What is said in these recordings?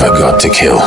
never got to kill.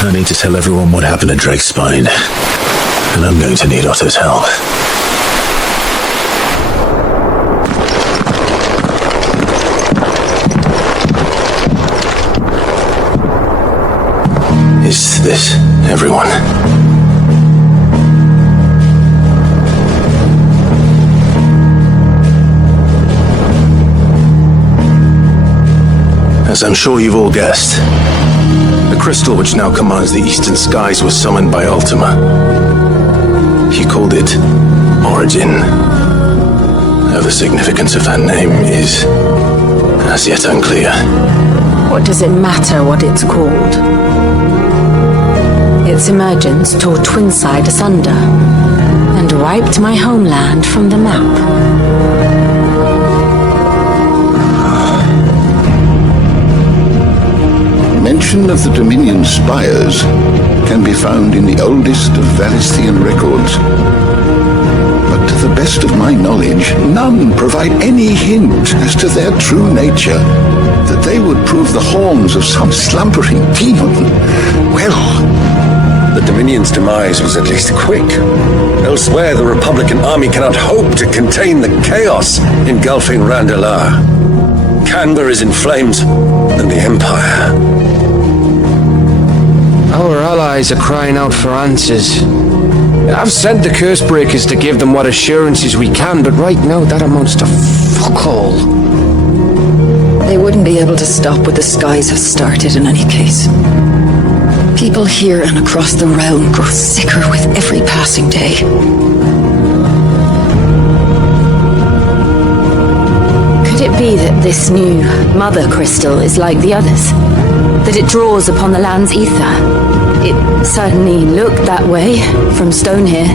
I need to tell everyone what happened at Drake's Spine, and I'm going to need Otto's help. Is this everyone? As I'm sure you've all guessed, the crystal which now commands the eastern skies was summoned by Ultima. He called it Origem. Though the significance of that name is as yet unclear. What does it matter what it's called? Its emergence tore Twinside asunder and wiped my homeland from the map. Mention of the Dominion spires can be found in the oldest of Valisthean records. But to the best of my knowledge, none provide any hint as to their true nature. That they would prove the horns of some slumbering demon. Well, the Dominion's demise was at least quick. Elsewhere, the Republican army cannot hope to contain the chaos engulfing Randalar. Canberra is in flames, and the Empire. Our allies are crying out for answers. I've sent the curse breakers to give them what assurances we can, but right now that amounts to fuck all. They wouldn't be able to stop what the skies have started in any case. People here and across the realm grow sicker with every passing day. Could it be that this new mother crystal is like the others? That it draws upon the land's ether? It certainly looked that way from stone here.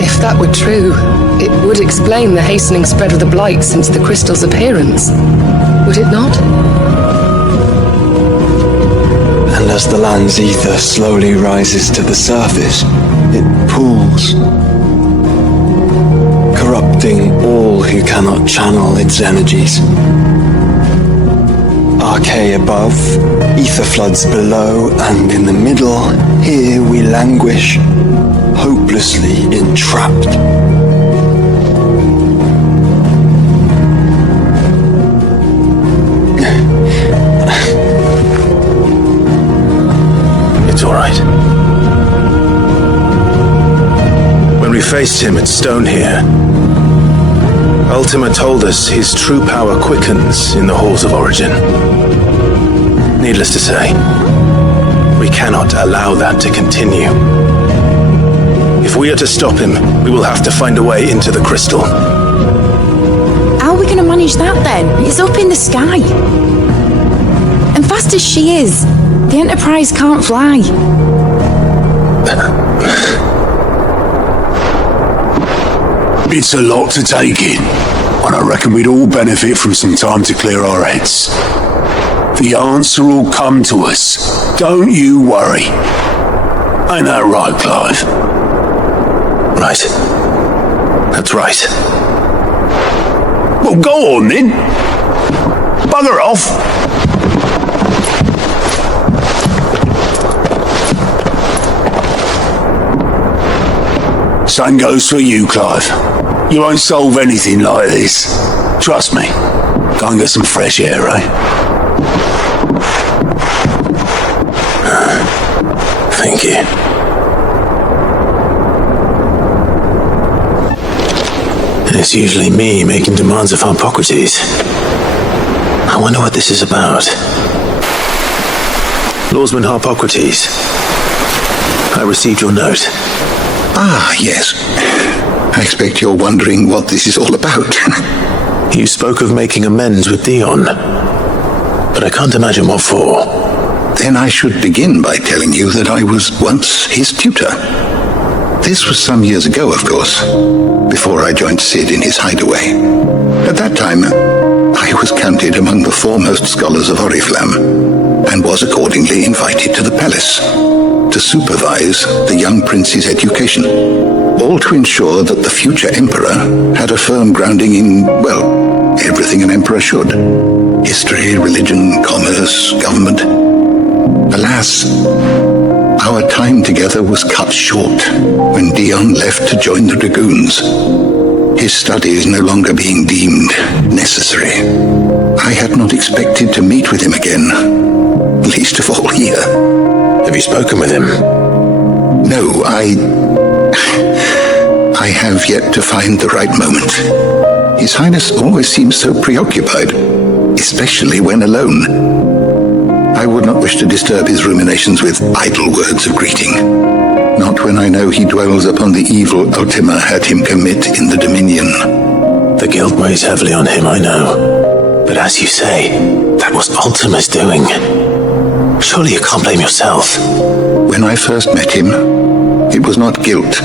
If that were true, it would explain the hastening spread of the blight since the crystal's appearance. Would it not? And as the land's ether slowly rises to the surface, it pools, corrupting all who cannot channel its energies. Archae above, ether floods below, and in the middle, here we languish, hopelessly entrapped. It's all right. When we faced him at Stone here, Ultima told us his true power quickens in the halls of Origem. Needless to say, we cannot allow that to continue. If we are to stop him, we will have to find a way into the crystal. How are we going to manage that then? It's up in the sky. And fast as she is, the Enterprise can't fly. It's a lot to take in, and I reckon we'd all benefit from some time to clear our heads. The answer will come to us. Don't you worry. Ain't that right, Clive? Right. That's right. Well, go on then. Bugger off. Same goes for you, Clive. You won't solve anything like this. Trust me. Go and get some fresh air, eh? Thank you. It's usually me making demands of Hippocrates. I wonder what this is about. Lawsman Hippocrates. I received your note. Ah, yes. I expect you're wondering what this is all about. You spoke of making amends with Dion, but I can't imagine what for. Then I should begin by telling you that I was once his tutor. This was some years ago, of course, before I joined Sid in his hideaway. At that time, I was counted among the foremost scholars of Oriflamme, and was accordingly invited to the palace to supervise the young prince's education, all to ensure that the future emperor had a firm grounding in, well, everything an emperor should. History, religion, commerce, government. Alas, our time together was cut short when Dion left to join the Dragoons, his studies no longer being deemed necessary. I had not expected to meet with him again, least of all here. Have you spoken with him? No, I have yet to find the right moment. His Highness always seems so preoccupied, especially when alone. I would not wish to disturb his ruminations with idle words of greeting. Not when I know he dwells upon the evil Ultima had him commit in the Dominion. The guilt weighs heavily on him, I know. But as you say, that was Ultima's doing. Surely you can't blame yourself. When I first met him, it was not guilt,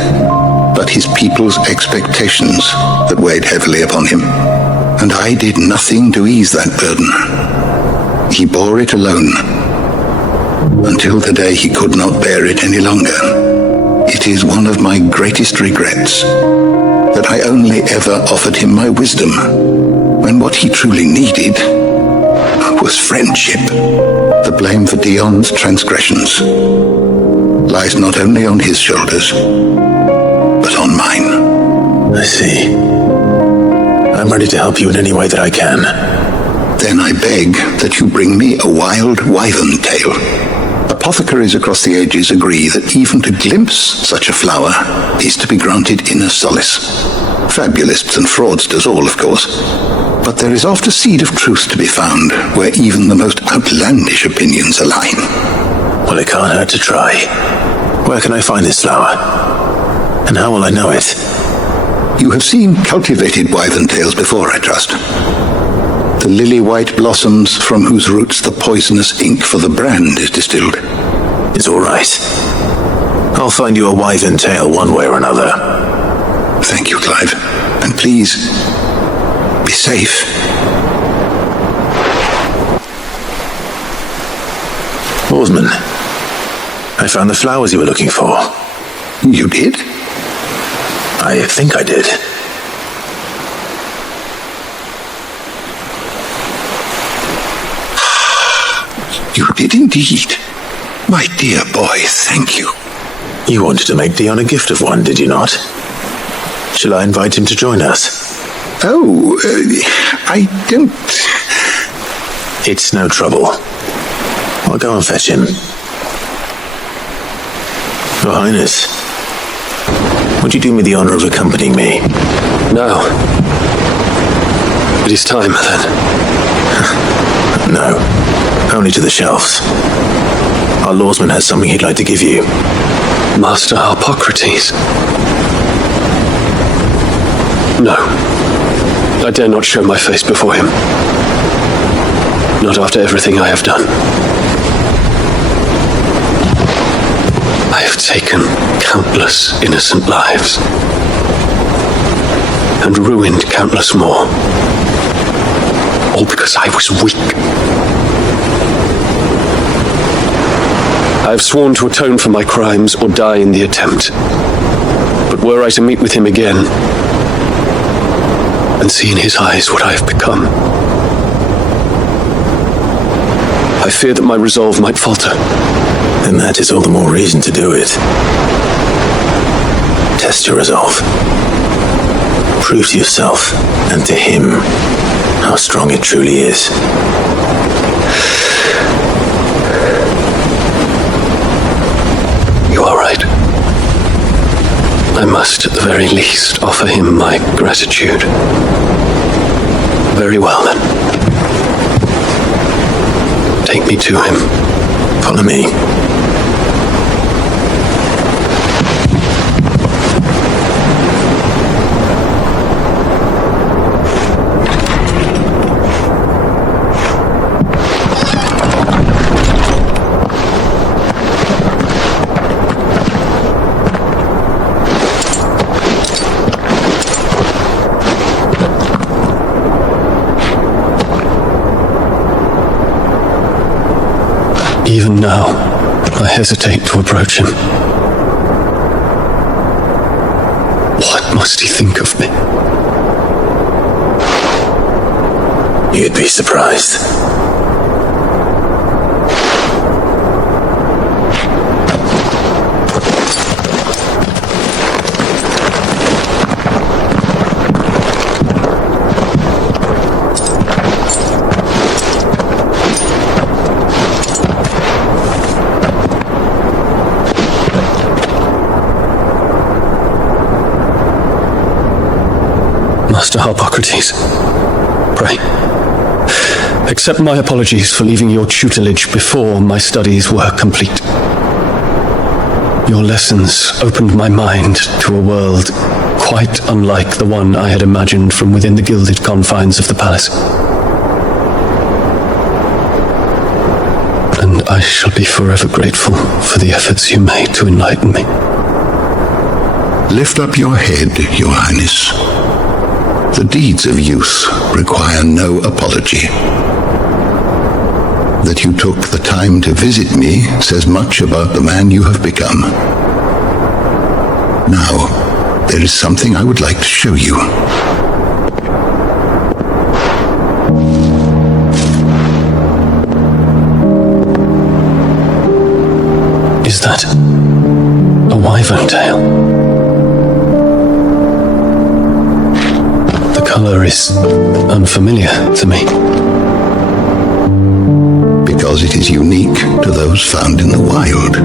but his people's expectations that weighed heavily upon him. And I did nothing to ease that burden. He bore it alone, until the day he could not bear it any longer. It is one of my greatest regrets that I only ever offered him my wisdom, when what he truly needed was friendship. The blame for Dion's transgressions lies not only on his shoulders, but on mine. I see. I'm ready to help you in any way that I can. Then I beg that you bring me a wild wyvern tail. Apothecaries across the ages agree that even to glimpse such a flower is to be granted inner solace. Fabulists and fraudsters all, of course. But there is oft a seed of truth to be found where even the most outlandish opinions align. Well, it can't hurt to try. Where can I find this flower? And how will I know it? You have seen cultivated wyvern tails before, I trust. The lily-white blossoms from whose roots the poisonous ink for the brand is distilled. It's all right. I'll find you a wyvern tail one way or another. Thank you, Clive. And please, be safe. Oarsman, I found the flowers you were looking for. You did? I think I did. You did indeed. My dear boy, thank you. You wanted to make Dion a gift of one, did you not? Shall I invite him to join us? Oh, I don't... It's no trouble. I'll go and fetch him. Your Highness, would you do me the honor of accompanying me? No. It is time, then. No. Only to the shelves. Our lawsman has something he'd like to give you. Master Hippocrates. No. I dare not show my face before him. Not after everything I have done. I have taken countless innocent lives. And ruined countless more. All because I was weak. I have sworn to atone for my crimes or die in the attempt. But were I to meet with him again, and see in his eyes what I have become, I fear that my resolve might falter. Then that is all the more reason to do it. Test your resolve. Prove to yourself, and to him, how strong it truly is. You are right. I must, at the very least, offer him my gratitude. Very well, then. Take me to him. Follow me. Even now, I hesitate to approach him. What must he think of me? You'd be surprised. Master Harpocrates, pray, accept my apologies for leaving your tutelage before my studies were complete. Your lessons opened my mind to a world quite unlike the one I had imagined from within the gilded confines of the palace. And I shall be forever grateful for the efforts you made to enlighten me. Lift up your head, Your Highness. The deeds of youth require no apology. That you took the time to visit me says much about the man you have become. Now, there is something I would like to show you. Is that a wyvern tail? The color is unfamiliar to me. Because it is unique to those found in the wild.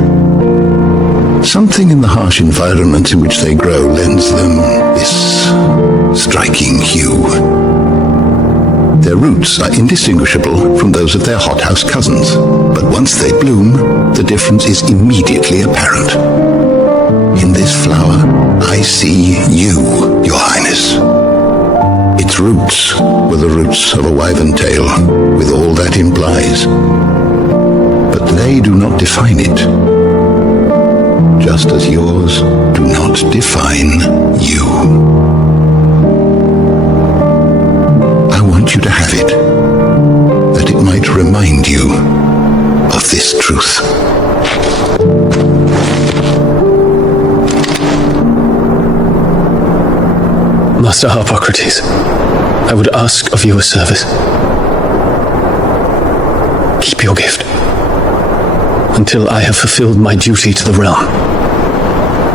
Something in the harsh environment in which they grow lends them this striking hue. Their roots are indistinguishable from those of their hothouse cousins, but once they bloom, the difference is immediately apparent. In this flower, I see you, Your Highness. Its roots were the roots of a wyvern tail, with all that implies. But they do not define it, just as yours do not define you. I want you to have it, that it might remind you of this truth. Master Harpocrates, I would ask of you a service. Keep your gift until I have fulfilled my duty to the realm,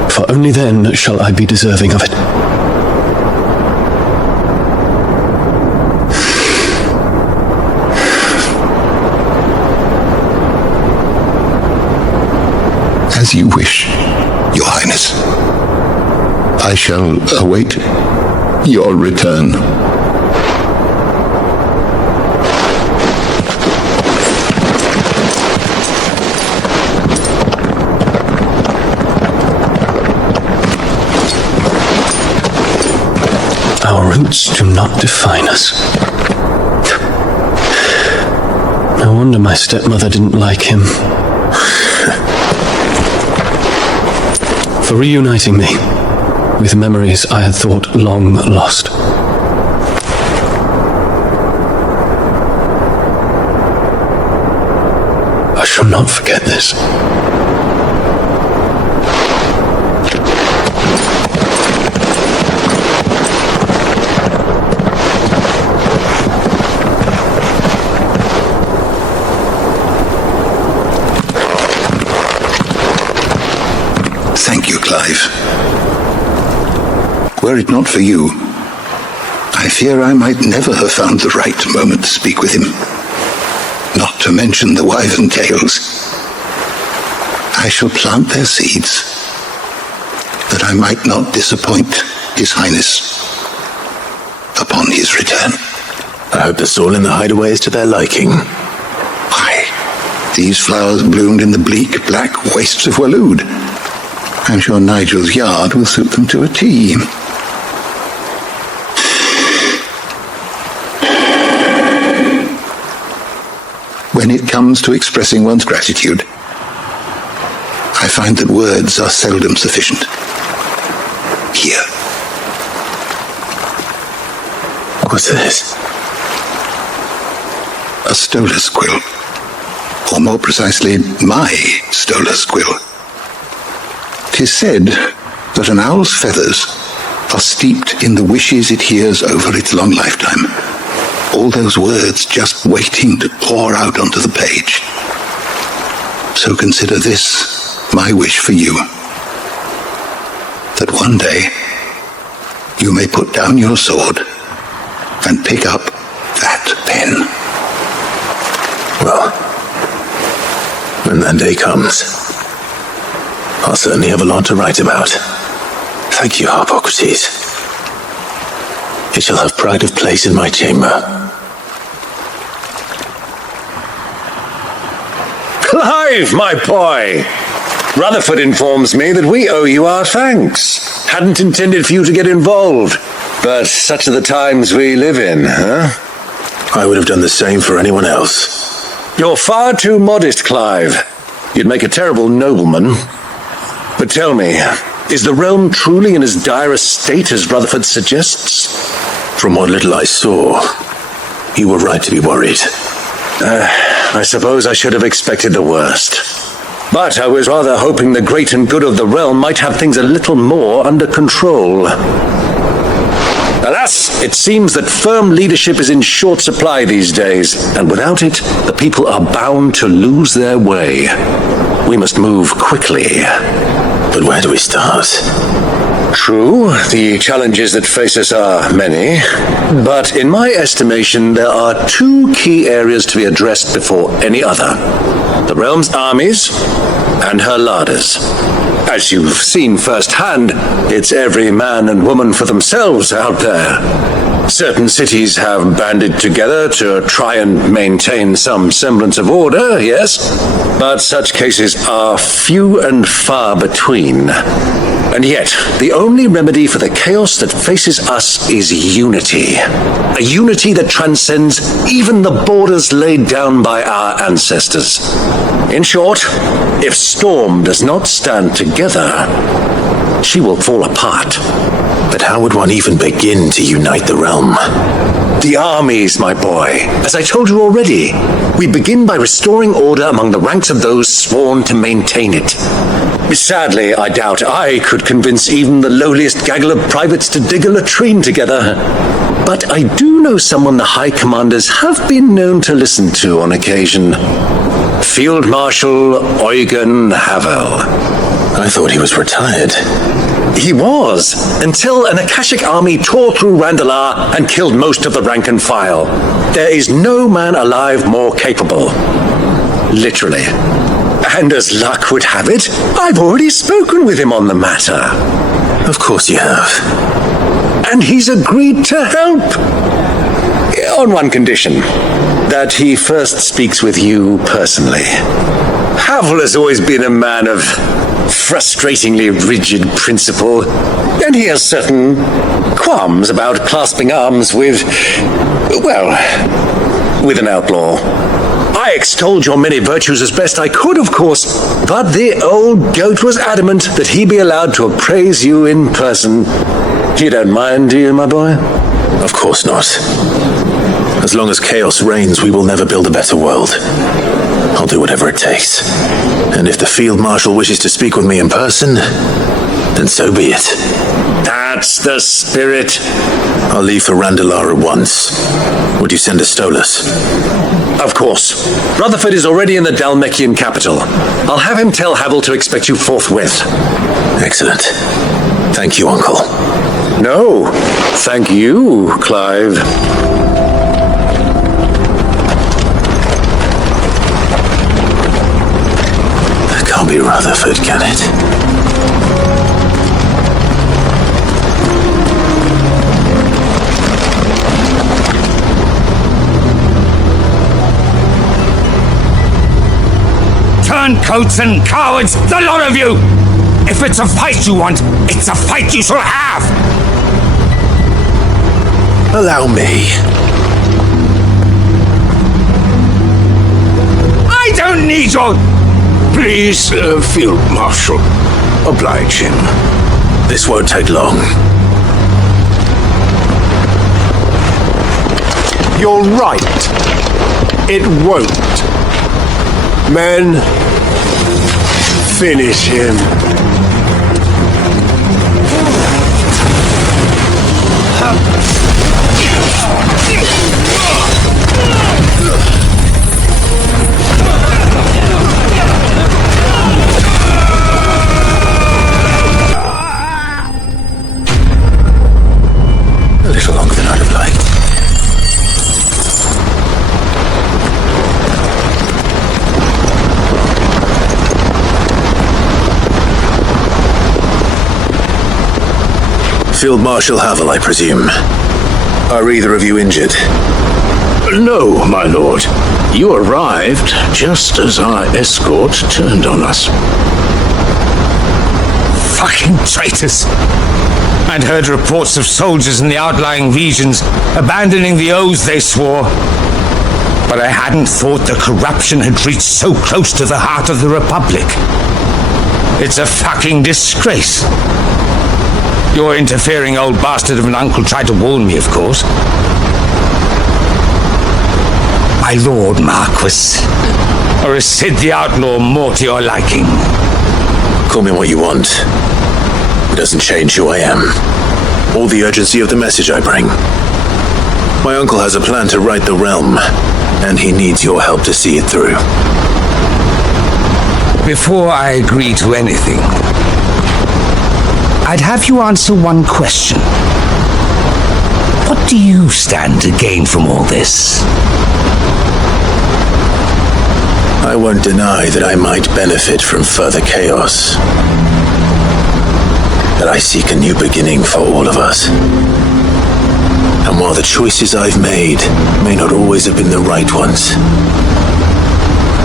for only then shall I be deserving of it. As you wish, Your Highness. I shall await your return. Our roots do not define us. No wonder my stepmother didn't like him. For reuniting me with memories I had thought long lost. I shall not forget this. Thank you, Clive. Were it not for you, I fear I might never have found the right moment to speak with him. Not to mention the wiven tales. I shall plant their seeds, that I might not disappoint His Highness upon his return. I hope the soil in the hideaway is to their liking. Why, these flowers bloomed in the bleak, black wastes of Waloed. I'm sure Nigel's yard will suit them to a T. When it comes to expressing one's gratitude, I find that words are seldom sufficient. Here. What's this? A stolas quill. Or more precisely, my stolas quill. 'Tis said that an owl's feathers are steeped in the wishes it hears over its long lifetime. All those words just waiting to pour out onto the page. So consider this my wish for you. That one day you may put down your sword and pick up that pen. Well, when that day comes, I'll certainly have a lot to write about. Thank you, Harpocrates. It shall have pride of place in my chamber. Clive, my boy! Rutherford informs me that we owe you our thanks. Hadn't intended for you to get involved, but such are the times we live in, huh? I would have done the same for anyone else. You're far too modest, Clive. You'd make a terrible nobleman. But tell me, is the realm truly in as dire a state as Rutherford suggests? From what little I saw, you were right to be worried. I suppose I should have expected the worst. But I was rather hoping the great and good of the realm might have things a little more under control. Alas, it seems that firm leadership is in short supply these days, and without it, the people are bound to lose their way. We must move quickly. But where do we start? True, the challenges that face us are many, but in my estimation, there are two key areas to be addressed before any other. The realm's armies and her larders. As you've seen firsthand, it's every man and woman for themselves out there. Certain cities have banded together to try and maintain some semblance of order, yes, but such cases are few and far between. And yet, the only remedy for the chaos that faces us is unity. A unity that transcends even the borders laid down by our ancestors. In short, if Storm does not stand together, she will fall apart. But how would one even begin to unite the realm? The armies, my boy. As I told you already, we begin by restoring order among the ranks of those sworn to maintain it. Sadly, I doubt I could convince even the lowliest gaggle of privates to dig a latrine together. But I do know someone the high commanders have been known to listen to on occasion. Field Marshal Eugen Havel. I thought he was retired. He was, until an Akashic army tore through Randalar and killed most of the rank and file. There is no man alive more capable. Literally. And as luck would have it, I've already spoken with him on the matter. Of course you have. And he's agreed to help. On one condition, that he first speaks with you personally. Havel has always been a man of frustratingly rigid principle, and he has certain qualms about clasping arms with an outlaw. I extolled your many virtues as best I could, of course, but the old goat was adamant that he be allowed to appraise you in person. You don't mind, do you, my boy? Of course not. As long as chaos reigns, we will never build a better world. I'll do whatever it takes. And if the Field Marshal wishes to speak with me in person, then so be it. That That's the spirit. I'll leave for Randalar at once. Would you send a Stolas? Of course. Rutherford is already in the Dhalmekian capital. I'll have him tell Havel to expect you forthwith. Excellent. Thank you, Uncle. No, thank you, Clive. That can't be Rutherford, can it? Turncoats and cowards, the lot of you! If it's a fight you want, it's a fight you shall have! Allow me. I don't need your... Please, Field Marshal, oblige him. This won't take long. You're right. It won't. Men, finish him. A little longer than I'd have liked. Field Marshal Havel, I presume. Are either of you injured? No, my lord. You arrived just as our escort turned on us. Fucking traitors! I'd heard reports of soldiers in the outlying regions abandoning the oaths they swore. But I hadn't thought the corruption had reached so close to the heart of the Republic. It's a fucking disgrace. Your interfering old bastard of an uncle tried to warn me, of course. My lord Marquis, or is Sid the Outlaw more to your liking? Call me what you want. It doesn't change who I am, or the urgency of the message I bring. My uncle has a plan to right the realm, and he needs your help to see it through. Before I agree to anything, I'd have you answer one question. What do you stand to gain from all this? I won't deny that I might benefit from further chaos. That I seek a new beginning for all of us. And while the choices I've made may not always have been the right ones,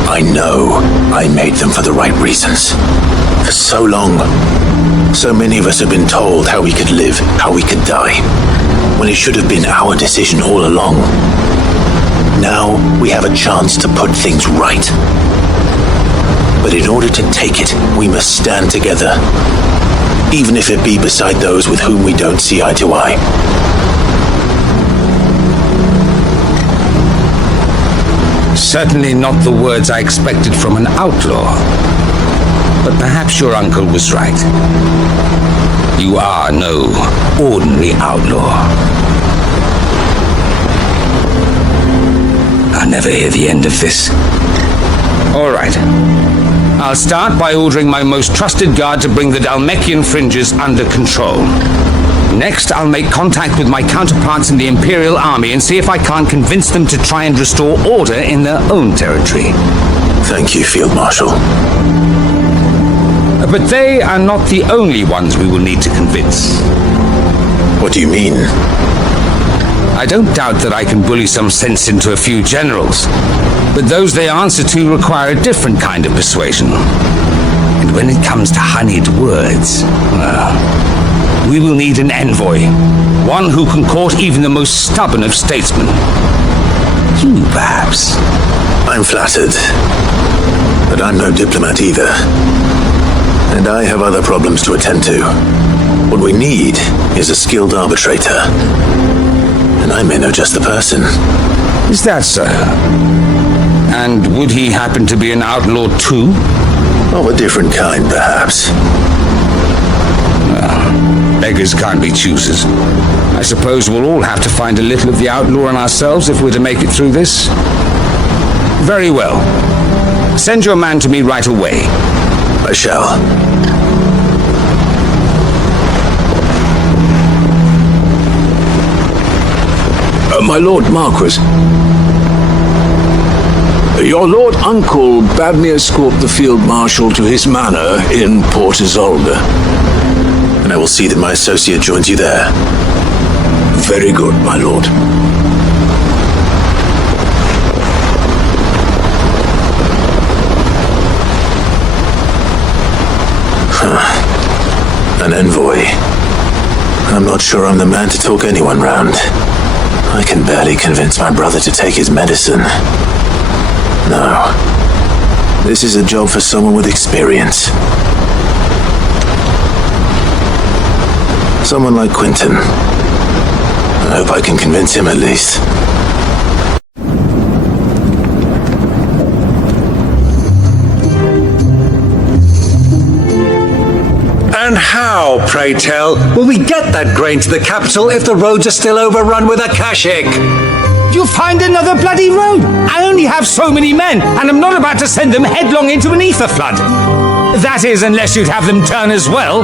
I know I made them for the right reasons. For so long, so many of us have been told how we could live, how we could die, when it should have been our decision all along. Now we have a chance to put things right. But in order to take it, we must stand together, even if it be beside those with whom we don't see eye to eye. Certainly not the words I expected from an outlaw. But perhaps your uncle was right. You are no ordinary outlaw. I'll never hear the end of this. All right. I'll start by ordering my most trusted guard to bring the Dhalmekian fringes under control. Next, I'll make contact with my counterparts in the Imperial Army and see if I can't convince them to try and restore order in their own territory. Thank you, Field Marshal. But they are not the only ones we will need to convince. What do you mean? I don't doubt that I can bully some sense into a few generals, but those they answer to require a different kind of persuasion. And when it comes to honeyed words, well, we will need an envoy, one who can court even the most stubborn of statesmen. You, perhaps. I'm flattered, but I'm no diplomat either. And I have other problems to attend to. What we need is a skilled arbitrator. And I may know just the person. Is that so? And would he happen to be an outlaw too? Of a different kind, perhaps. Well, beggars can't be choosers. I suppose we'll all have to find a little of the outlaw in ourselves if we're to make it through this. Very well. Send your man to me right away. I shall. My Lord Marquis. Your Lord Uncle bade me escort the Field Marshal to his manor in Port Isolde. And I will see that my associate joins you there. Very good, my lord. An envoy. I'm not sure I'm the man to talk anyone round. I can barely convince my brother to take his medicine. No. This is a job for someone with experience. Someone like Quentin. I hope I can convince him at least. And how, pray tell, will we get that grain to the capital if the roads are still overrun with akashic? You'll find another bloody road. I only have so many men, and I'm not about to send them headlong into an ether flood. That is, unless you'd have them turn as well.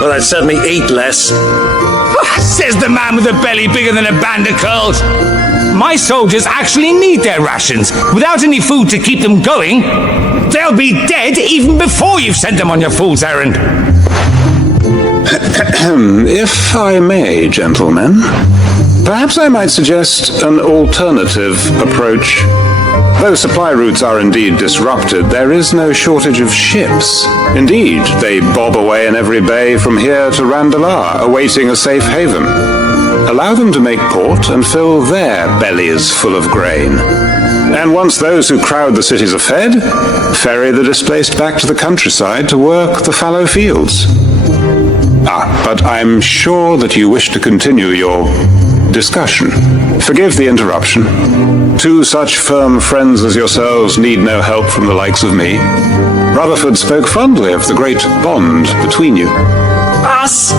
Well, I'd certainly eat less. Says the man with a belly bigger than a band of curls. My soldiers actually need their rations. Without any food to keep them going, they'll be dead even before you've sent them on your fool's errand. If I may, gentlemen, perhaps I might suggest an alternative approach. Though supply routes are indeed disrupted, there is no shortage of ships. Indeed, they bob away in every bay from here to Randalar, awaiting a safe haven. Allow them to make port and fill their bellies full of grain. And once those who crowd the cities are fed, ferry the displaced back to the countryside to work the fallow fields. But I'm sure that you wish to continue your discussion. Forgive the interruption. Two such firm friends as yourselves need no help from the likes of me. Rutherford spoke fondly of the great bond between you. Us?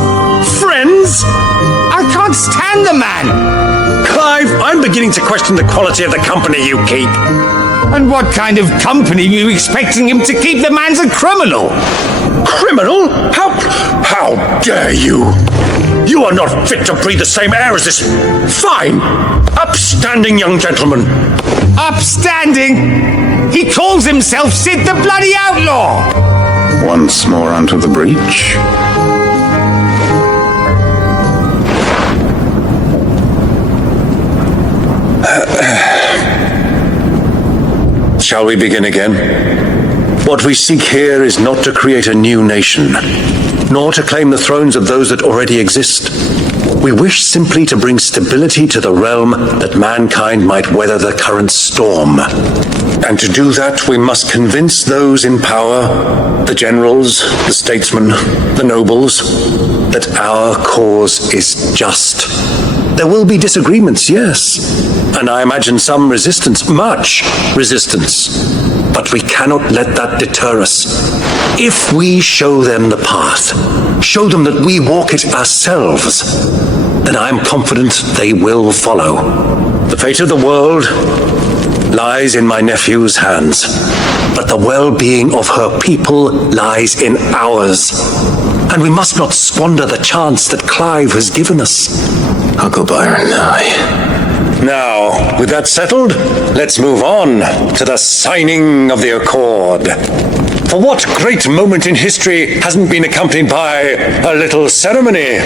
Friends? I can't stand the man! Clive, I'm beginning to question the quality of the company you keep. And what kind of company were you expecting him to keep? The man's a criminal! Criminal? How dare you? You are not fit to breathe the same air as this fine, upstanding young gentleman. Upstanding? He calls himself Sid the bloody outlaw! Once more onto the breach. Shall we begin again? What we seek here is not to create a new nation, nor to claim the thrones of those that already exist. We wish simply to bring stability to the realm that mankind might weather the current storm. And to do that, we must convince those in power, the generals, the statesmen, the nobles, that our cause is just. There will be disagreements, yes, and I imagine some resistance, much resistance. But we cannot let that deter us. If we show them the path, show them that we walk it ourselves, then I am confident they will follow. The fate of the world lies in my nephew's hands, but the well-being of her people lies in ours. And we must not squander the chance that Clive has given us. Uncle Byron, aye. Now, with that settled, let's move on to the signing of the Accord. For what great moment in history hasn't been accompanied by a little ceremony?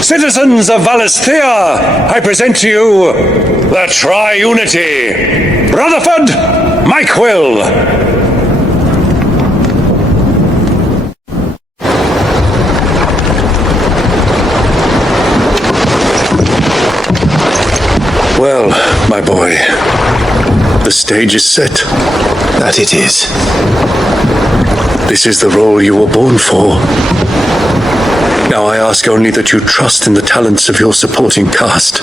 Citizens of Valisthea, I present to you the Tri-Unity. Rutherford, Mike Will. Well, my boy, the stage is set. That it is. This is the role you were born for. Now I ask only that you trust in the talents of your supporting cast.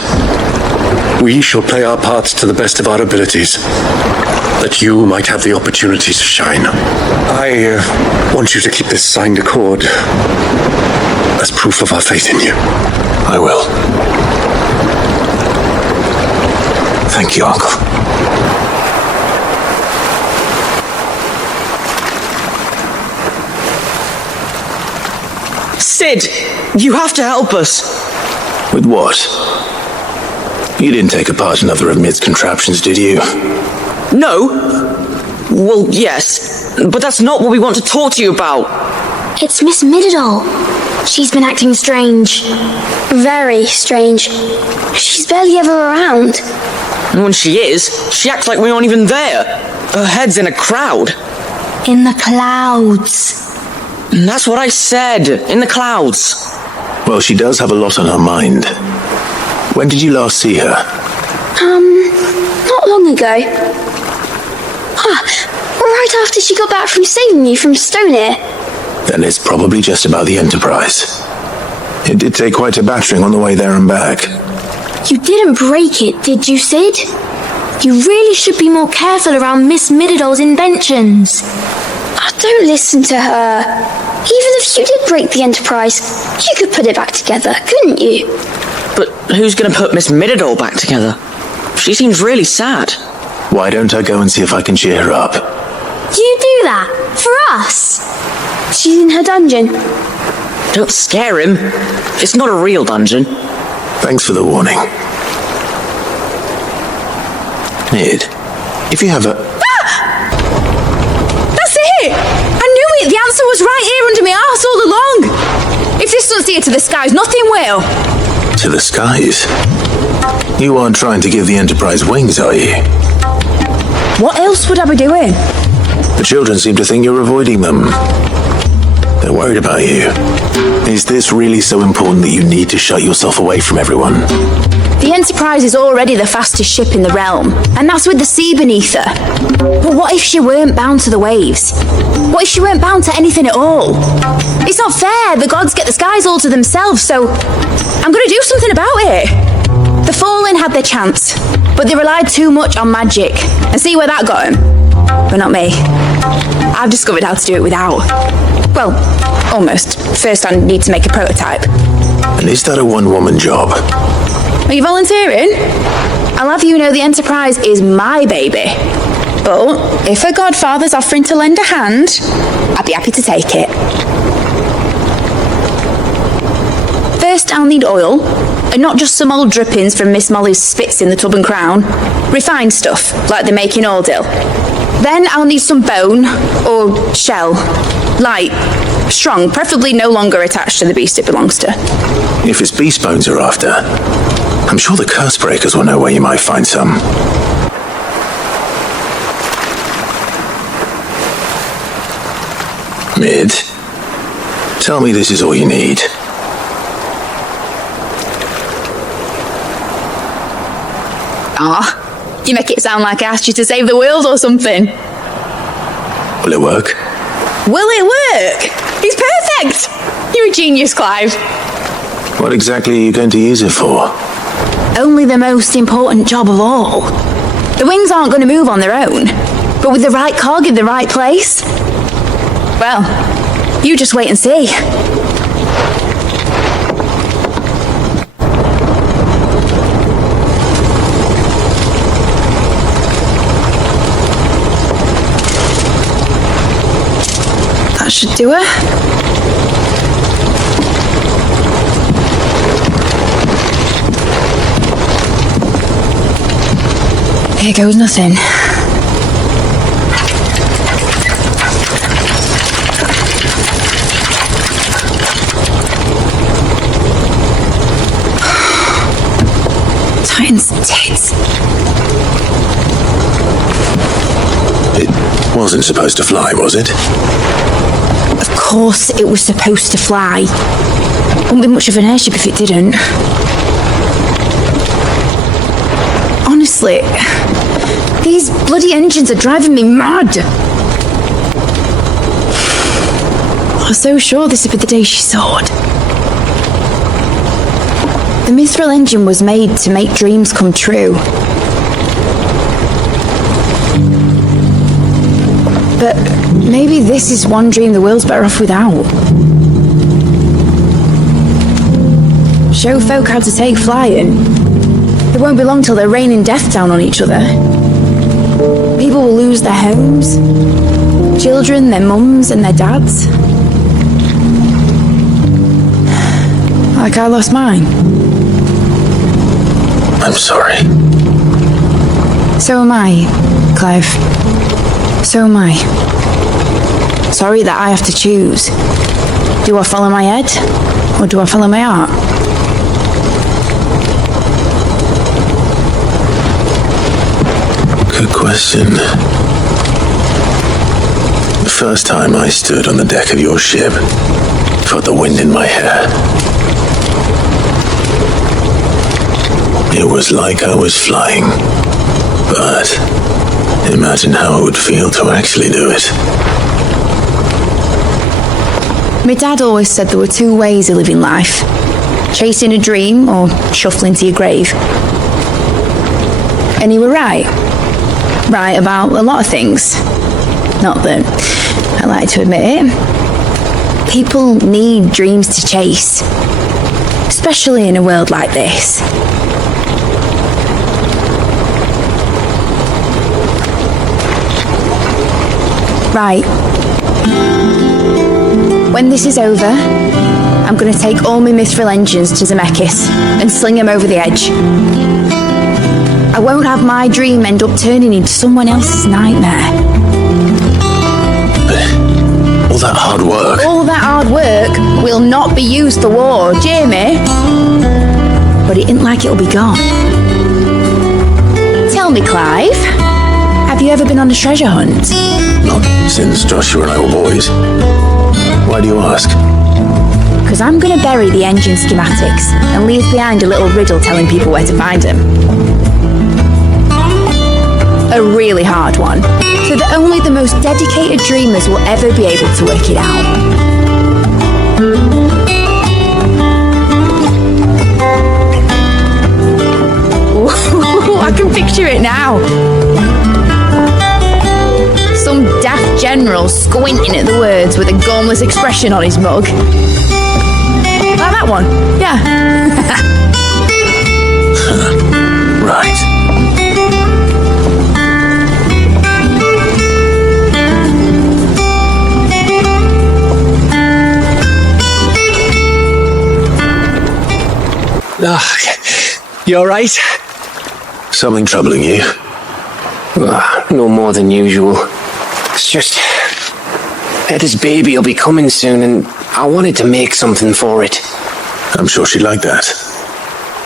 We shall play our parts to the best of our abilities, that you might have the opportunity to shine. I want you to keep this signed accord as proof of our faith in you. I will. Thank you, Uncle. Sid, you have to help us. With what? You didn't take apart another of Mid's contraptions, did you? No. Well, yes, but that's not what we want to talk to you about. It's Miss Mididol. She's been acting strange. Very strange. She's barely ever around. And when she is, she acts like we aren't even there. Her head's in a crowd. In the clouds. And that's what I said. In the clouds. Well, she does have a lot on her mind. When did you last see her? Not long ago. Right after she got back from saving you from Stonehenge. Then it's probably just about the Enterprise. It did take quite a battering on the way there and back. You didn't break it, did you, Sid? You really should be more careful around Miss Mididol's inventions. Oh, don't listen to her. Even if you did break the Enterprise, you could put it back together, couldn't you? But who's going to put Miss Mididol back together? She seems really sad. Why don't I go and see if I can cheer her up? You do that? For us? She's in her dungeon. Don't scare him. It's not a real dungeon. Thanks for the warning. Nid, if you have a... That's it! I knew it! The answer was right here under my arse all along! If this doesn't see it to the skies, nothing will! To the skies? You aren't trying to give the Enterprise wings, are you? What else would I be doing? The children seem to think you're avoiding them. They're worried about you. Is this really so important that you need to shut yourself away from everyone? The Enterprise is already the fastest ship in the realm, and that's with the sea beneath her. But what if she weren't bound to the waves? What if she weren't bound to anything at all? It's not fair. The gods get the skies all to themselves, so I'm going to do something about it. The Fallen had their chance, but they relied too much on magic. And see where that got them? But not me. I've discovered how to do it without. Well, almost. First I need to make a prototype. And is that a one-woman job? Are you volunteering? I'll have you know the Enterprise is my baby. But if a godfather's offering to lend a hand, I'd be happy to take it. First, I'll need oil, and not just some old drippings from Miss Molly's spits in the Tub and Crown. Refined stuff, like they make in Ordil. Then I'll need some bone, or shell. Light, strong, preferably no longer attached to the beast it belongs to. If it's beast bones you're after, I'm sure the curse breakers will know where you might find some. Mid, tell me this is all you need. You make it sound like I asked you to save the world or something. Will it work? Will it work? It's perfect! You're a genius, Clive. What exactly are you going to use it for? Only the most important job of all. The wings aren't going to move on their own, but with the right cog in the right place, well, you just wait and see. That should do it. Here goes nothing. Titan's tits. It wasn't supposed to fly, was it? Of course it was supposed to fly. Wouldn't be much of an airship if it didn't. Honestly, these bloody engines are driving me mad. I was so sure this would be the day she soared. The mithril engine was made to make dreams come true. But maybe this is one dream the world's better off without. Show folk how to take flying. It won't be long till they're raining death down on each other. People will lose their homes. Children, their mums and their dads. Like I lost mine. I'm sorry. So am I, Clive. So am I. Sorry that I have to choose. Do I follow my head, or do I follow my heart? Good question. The first time I stood on the deck of your ship, felt the wind in my hair. It was like I was flying, but imagine how it would feel to actually do it. My dad always said there were two ways of living life. Chasing a dream or shuffling to your grave. And he were right. Right about a lot of things. Not that I like to admit it. People need dreams to chase. Especially in a world like this. Right. When this is over, I'm going to take all my mithril engines to Zemeckis and sling them over the edge. I won't have my dream end up turning into someone else's nightmare. But all that hard work... All that hard work will not be used for war, Jamie. But it isn't like it'll be gone. Tell me, Clive, have you ever been on a treasure hunt? Not since Joshua and I were boys. Why do you ask? Because I'm going to bury the engine schematics and leave behind a little riddle telling people where to find them. A really hard one, so that only the most dedicated dreamers will ever be able to work it out. Ooh, I can picture it now. Some daft general squinting at the words with a gormless expression on his mug. Like that one, yeah. Right. You alright? Something troubling you? No more than usual. It's just... Eda's baby will be coming soon and I wanted to make something for it. I'm sure she'd like that.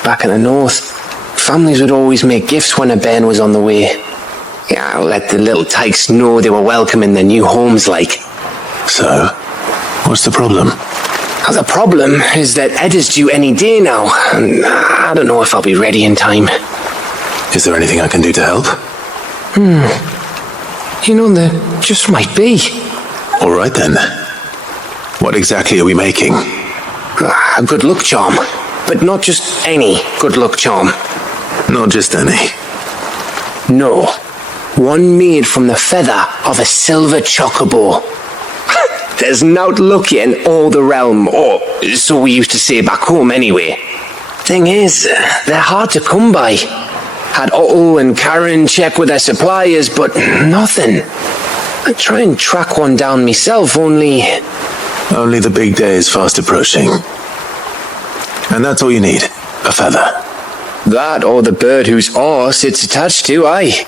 Back in the north, families would always make gifts when a bairn was on the way. Yeah, let the little tykes know they were welcome in their new homes, like. So, what's the problem? The problem is that Eda's due any day now, and I don't know if I'll be ready in time. Is there anything I can do to help? You know, there just might be. All right then. What exactly are we making? A good luck charm, but not just any good luck charm. Not just any. No, one made from the feather of a silver chocobo. There's naught lucky in all the realm, or so we used to say back home anyway. Thing is, they're hard to come by. Had Otto and Karen check with their suppliers, but nothing. I try and track one down myself, only... Only the big day is fast approaching. And that's all you need, a feather. That or the bird whose arse it's attached to, aye.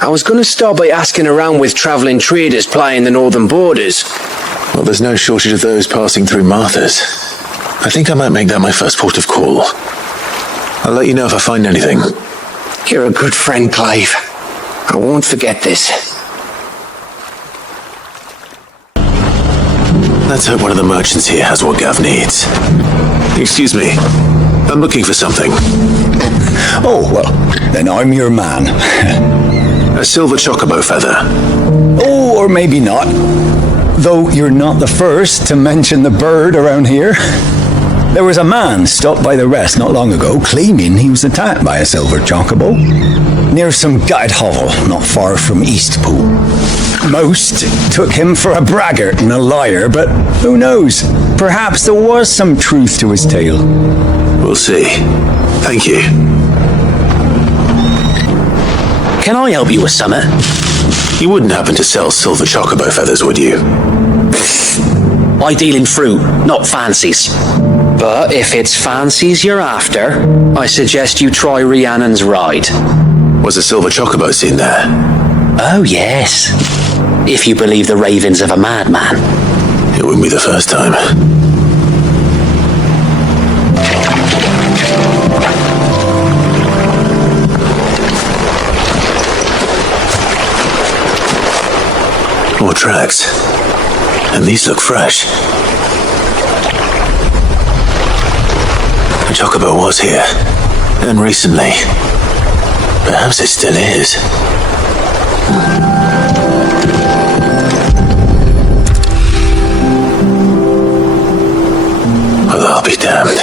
I was going to start by asking around with travelling traders plying the northern borders. Well, there's no shortage of those passing through Martha's. I think I might make that my first port of call. I'll let you know if I find anything. You're a good friend, Clive. I won't forget this. Let's hope one of the merchants here has what Gav needs. Excuse me. I'm looking for something. Oh, well, then I'm your man. A silver chocobo feather. Oh, or maybe not. Though you're not the first to mention the bird around here. There was a man stopped by the rest not long ago claiming he was attacked by a silver chocobo near some gutted hovel not far from Eastpool. Most took him for a braggart and a liar, but who knows? Perhaps there was some truth to his tale. We'll see. Thank you. Can I help you with something? You wouldn't happen to sell silver chocobo feathers, would you? I deal in fruit, not fancies. But if it's fancies you're after, I suggest you try Rhiannon's ride. Was a silver chocobo seen there? Oh, yes. If you believe the ravings of a madman. It wouldn't be the first time. More tracks. And these look fresh. The chocobo was here. And recently. Perhaps it still is. Well, I'll be damned.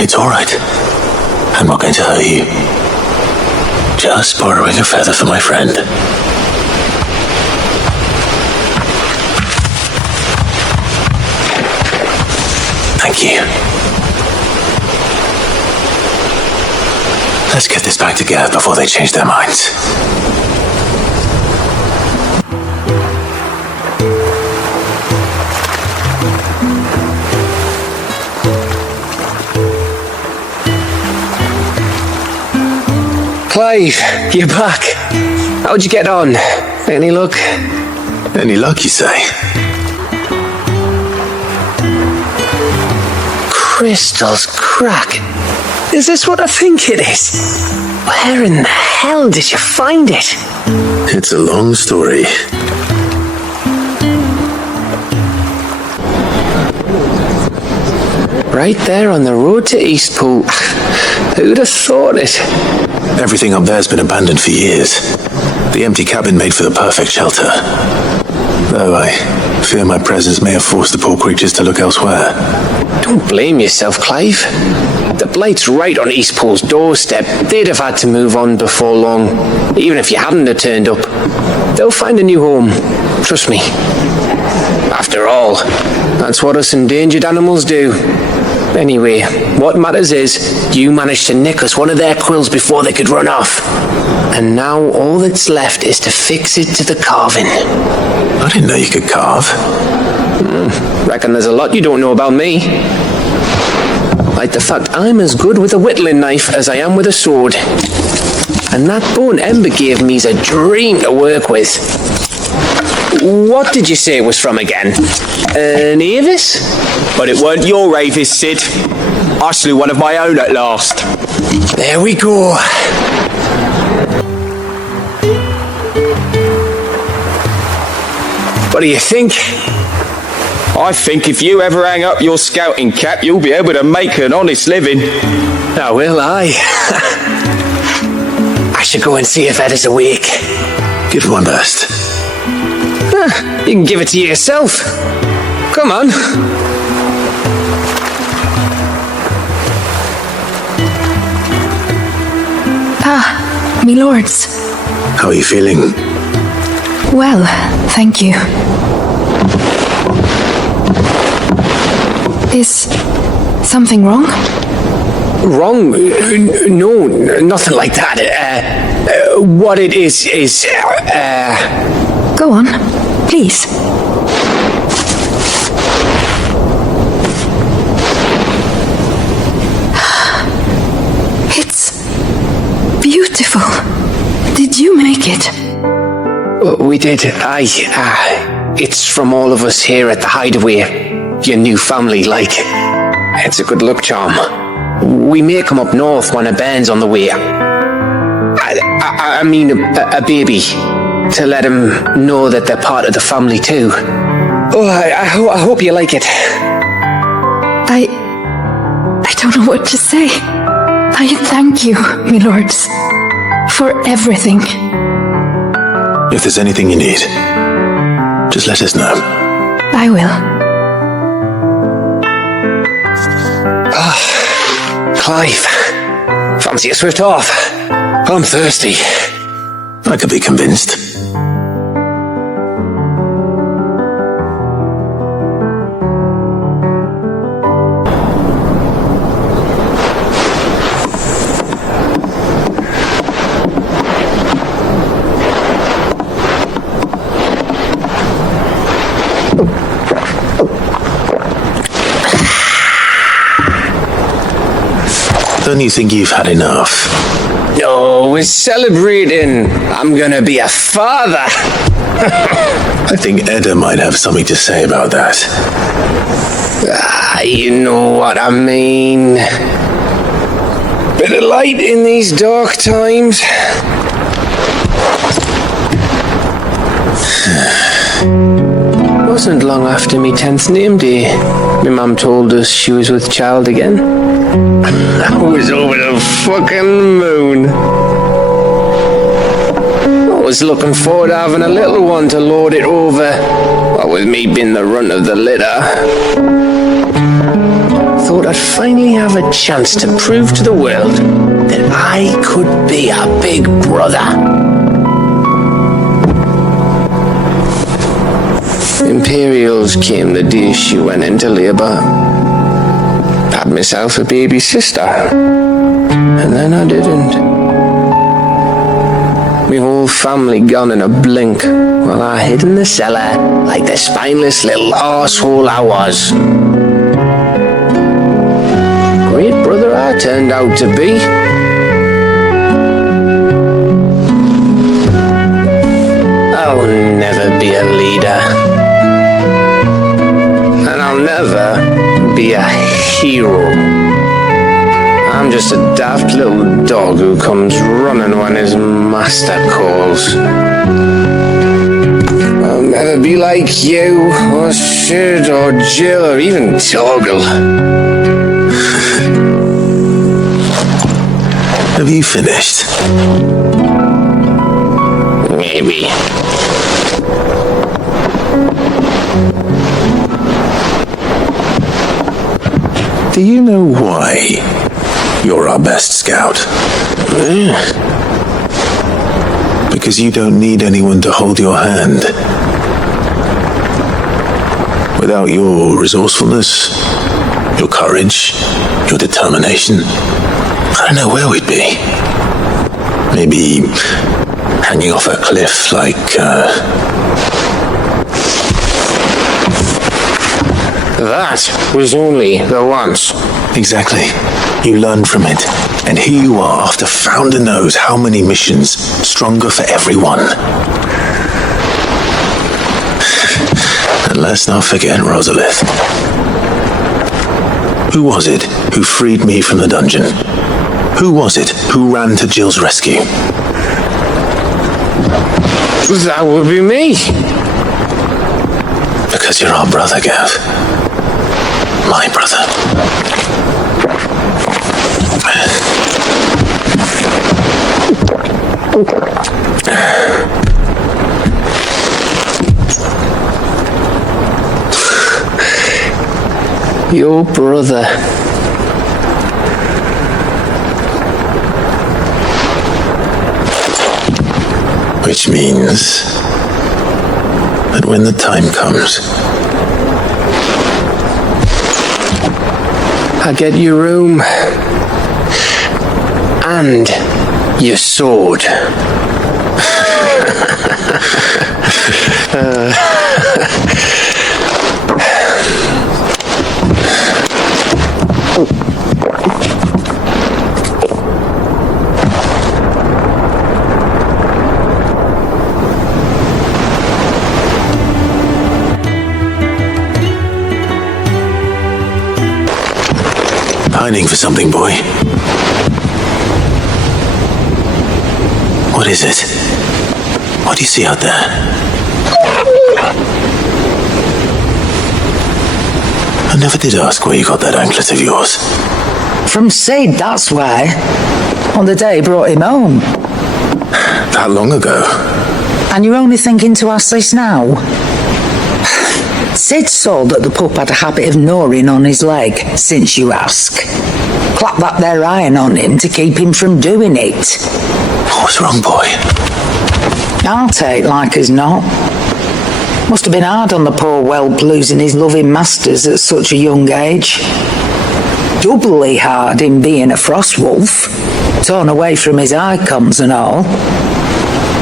It's all right. I'm not going to hurt you. Just borrowing a feather for my friend. Thank you. Let's get this back together before they change their minds. Clive, you're back. How'd you get on? Any luck? Any luck, you say? Crystals crack. Is this what I think it is? Where in the hell did you find it? It's a long story. Right there on the road to Eastpool. Who'd have thought it? Everything up there's been abandoned for years. The empty cabin made for the perfect shelter. Though I fear my presence may have forced the poor creatures to look elsewhere. Don't blame yourself, Clive. The blight's right on Eastpool's doorstep. They'd have had to move on before long, even if you hadn't have turned up. They'll find a new home. Trust me. After all, that's what us endangered animals do. Anyway, what matters is, you managed to nick us one of their quills before they could run off. And now all that's left is to fix it to the carving. I didn't know you could carve. Reckon there's a lot you don't know about me. Like the fact I'm as good with a whittling knife as I am with a sword. And that bone Ember gave me's a dream to work with. What did you say it was from again? An Avis? But it weren't your Avis, Sid. I slew one of my own at last. There we go. What do you think? I think if you ever hang up your scouting cap, you'll be able to make an honest living. Oh, will I? I should go and see if Ed is awake. Give it one burst. You can give it to yourself. Come on. Ah, me lords. How are you feeling? Well, thank you. Is something wrong? Wrong? No, nothing like that. What it is... Go on, please. It's beautiful. Did you make it? We did. It's from all of us here at the Hideaway. Your new family, like. It's a good luck charm. We may come up north when a bairn's on the way. I mean a baby. To let him know that they're part of the family too. Oh, I hope you like it. I don't know what to say. I thank you, my lords, for everything. If there's anything you need, just let us know. I will. Clive, fancy a swift off? I'm thirsty. I could be convinced. Don't you think you've had enough? No, we're celebrating. I'm gonna be a father. I think Edda might have something to say about that. You know what I mean. Bit of light in these dark times. Wasn't long after me 10th name day, my mum told us she was with child again. I was over the fucking moon. I was looking forward to having a little one to lord it over, what with me being the runt of the litter. Thought I'd finally have a chance to prove to the world that I could be a big brother. Imperials came the day she went into labour. Had myself a baby sister, and then I didn't. My whole family gone in a blink, while I hid in the cellar like the spineless little arsehole I was. Great brother I turned out to be. I'll never be a leader. And I'll never be a hero. I'm just a daft little dog who comes running when his master calls. I'll never be like you, or Sid, or Jill, or even Torgal. Have you finished? Maybe. Do you know why you're our best scout? Because you don't need anyone to hold your hand. Without your resourcefulness, your courage, your determination, I don't know where we'd be. Maybe hanging off a cliff like, That was only the once. Exactly. You learned from it. And here you are after Founder knows how many missions, stronger for everyone. And let's not forget Rosalith. Who was it who freed me from the dungeon? Who was it who ran to Jill's rescue? That would be me. Because you're our brother, Gav. My brother. Your brother. Which means that when the time comes, I get your room and your sword. pining for something, boy. What is it? What do you see out there? I never did ask where you got that anklet of yours. From Sid, that's why. On the day he brought him home. That long ago? And you're only thinking to ask this now? Sid saw that the pup had a habit of gnawing on his leg, since you ask. Clap that there iron on him to keep him from doing it. What was wrong, boy? I'll take like as not. Must have been hard on the poor whelp losing his loving masters at such a young age. Doubly hard in being a frost wolf, torn away from his icons and all.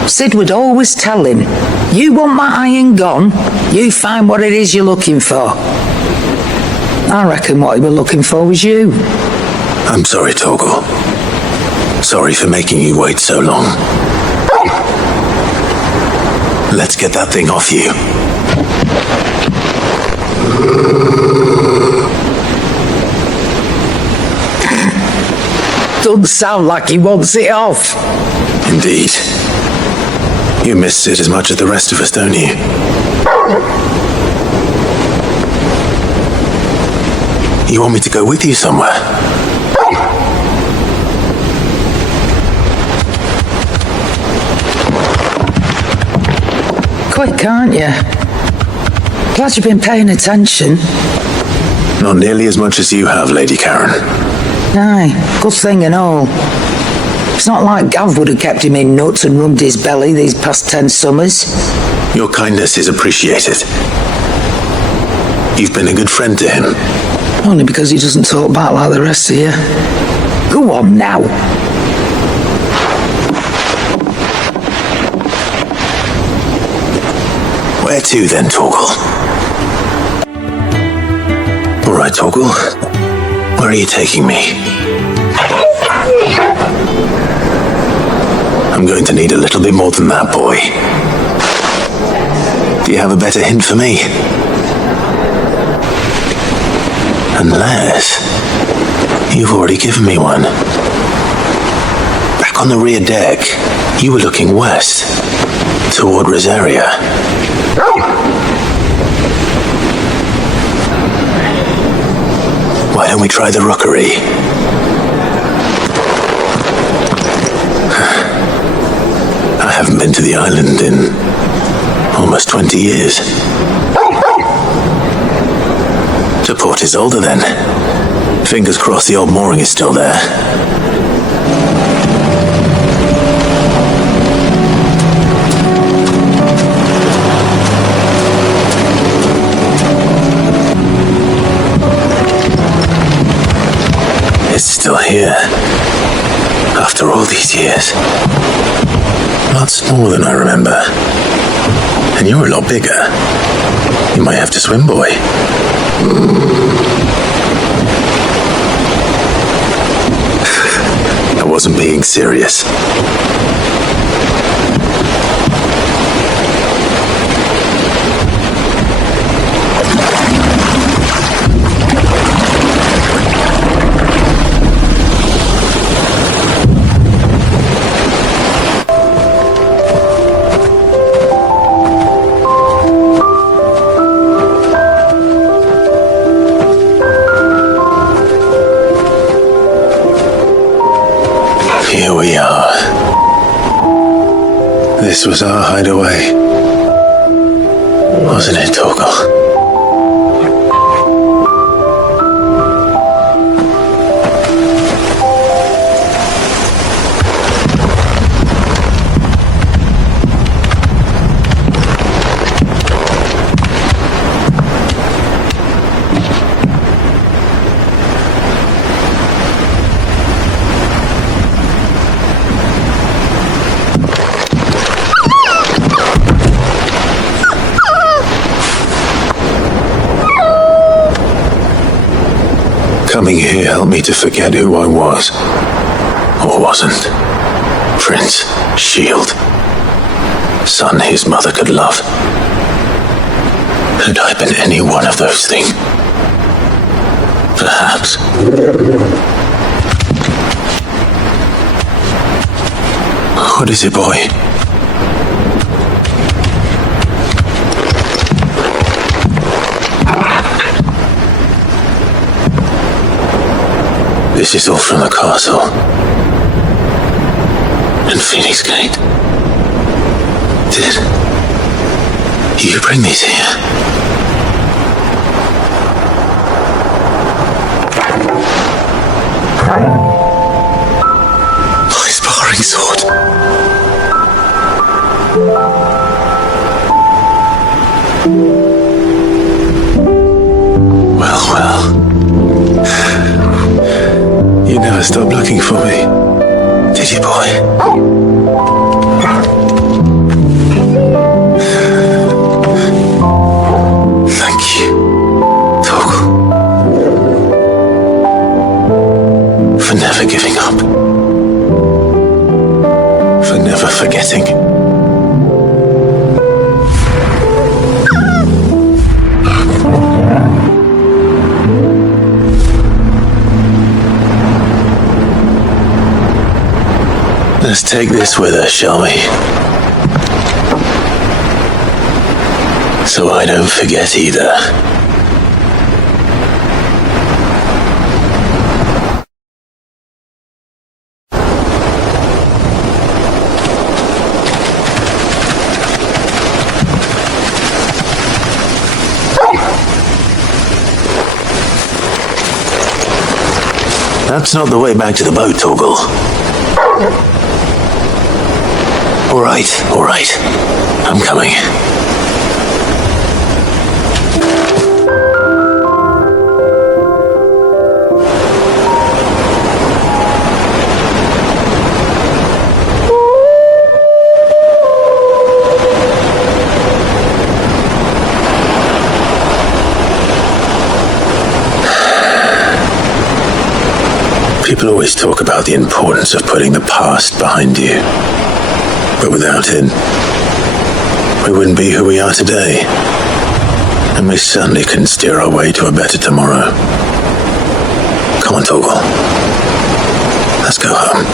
Sid would always tell him, you want that iron gone, you find what it is you're looking for. I reckon what he was looking for was you. I'm sorry, Torgal. Sorry for making you wait so long. Let's get that thing off you. Doesn't sound like he wants it off. Indeed. You miss Sid as much as the rest of us, don't you? You want me to go with you somewhere? Quick, aren't you? Glad you've been paying attention. Not nearly as much as you have, Lady Karen. Aye, good thing and all. It's not like Gav would have kept him in nuts and rubbed his belly these past 10 summers. Your kindness is appreciated. You've been a good friend to him. Only because he doesn't talk back like the rest of you. Go on now. Where to then, Torgal? All right, Torgal. Where are you taking me? I'm going to need a little bit more than that, boy. Do you have a better hint for me? Unless you've already given me one. Back on the rear deck, you were looking west, toward Rosaria. Why don't we try the rookery? I haven't been to the island in almost 20 years. To Port Isolde, then. Fingers crossed the old mooring is still there. It's still here. After all these years. Not smaller than I remember. And you're a lot bigger. You might have to swim, boy. I wasn't being serious. Here we are. This was our hideaway. Wasn't it, Torgal? Coming here helped me to forget who I was. Or wasn't. Prince, Shield. Son his mother could love. Had I been any one of those things? Perhaps. What is it, boy? This is all from the castle. And Phoenix Gate. Did you bring these here? My sparring sword. Well. You never stopped looking for me, did you, boy? Thank you, Torgal, for never giving up, for never forgetting. Let's take this with us, shall we? So I don't forget either. That's not the way back to the boat, Torgal. All right. I'm coming. People always talk about the importance of putting the past behind you. But without it, we wouldn't be who we are today. And we certainly couldn't steer our way to a better tomorrow. Come on, Torgal. Let's go home.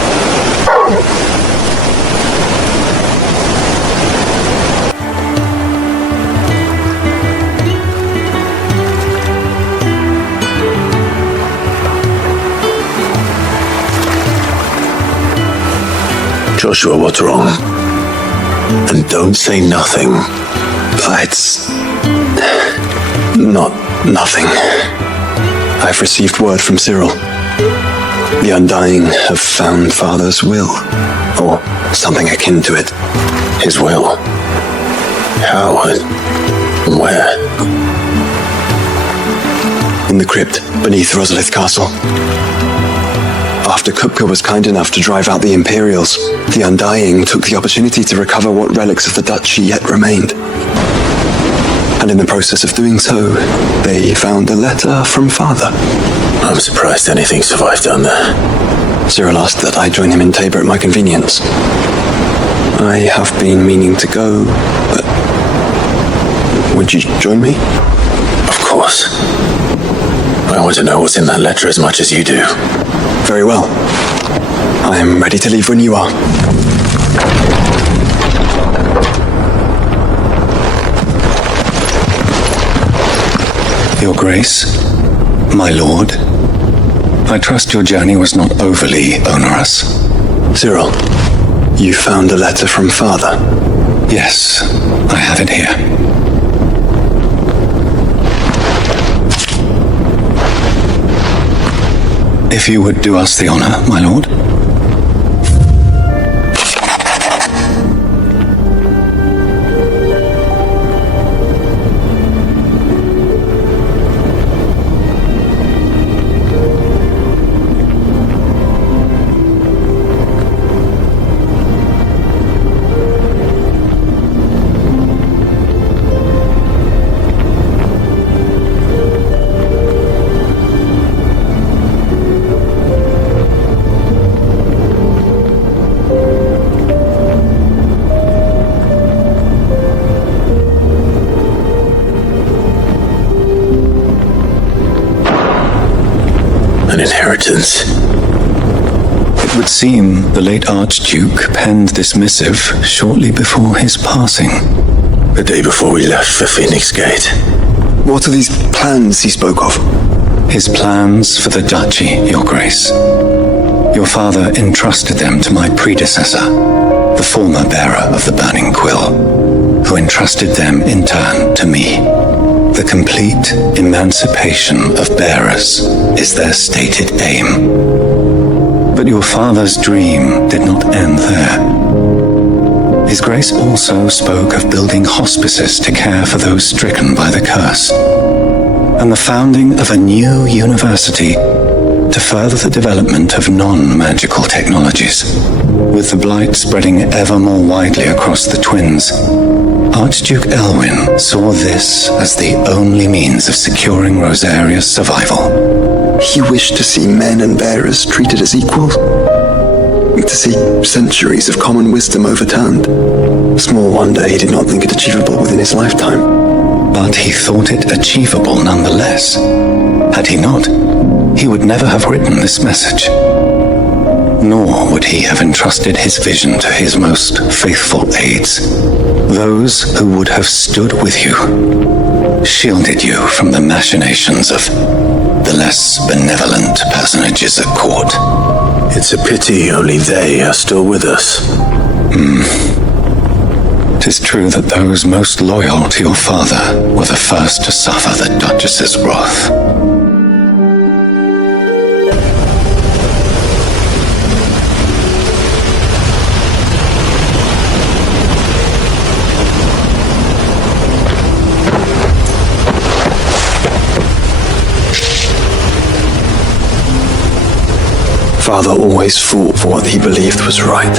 Joshua, what's wrong? And don't say nothing. It's not nothing. I've received word from Cyril. The Undying have found Father's will, or something akin to it. His will? How and where? In the crypt beneath Rosalith Castle. After Kupka was kind enough to drive out the Imperials, the Undying took the opportunity to recover what relics of the Duchy yet remained. And in the process of doing so, they found a letter from Father. I'm surprised anything survived down there. Cyril asked that I join him in Tabor at my convenience. I have been meaning to go, but would you join me? Of course. I want to know what's in that letter as much as you do. Very well. I am ready to leave when you are. Your Grace, my lord, I trust your journey was not overly onerous. Cyril, you found a letter from Father? Yes, I have it here. If you would do us the honor, my lord. inheritance. It would seem the late Archduke penned this missive shortly before his passing. The day before we left for Phoenix Gate. What are these plans he spoke of? His plans for the duchy, Your Grace. Your father entrusted them to my predecessor, the former bearer of the Burning Quill, who entrusted them in turn to me. The complete emancipation of bearers is their stated aim. But your father's dream did not end there. His Grace also spoke of building hospices to care for those stricken by the curse, and the founding of a new university to further the development of non-magical technologies. With the blight spreading ever more widely across the twins, Archduke Elwyn saw this as the only means of securing Rosaria's survival. He wished to see men and bearers treated as equals, to see centuries of common wisdom overturned. Small wonder he did not think it achievable within his lifetime. But he thought it achievable nonetheless. Had he not, he would never have written this message. Nor would he have entrusted his vision to his most faithful aides, those who would have stood with you, shielded you from the machinations of the less benevolent personages at court. It's a pity only they are still with us. 'Tis true that those most loyal to your father were the first to suffer the Duchess's wrath. Father always fought for what he believed was right.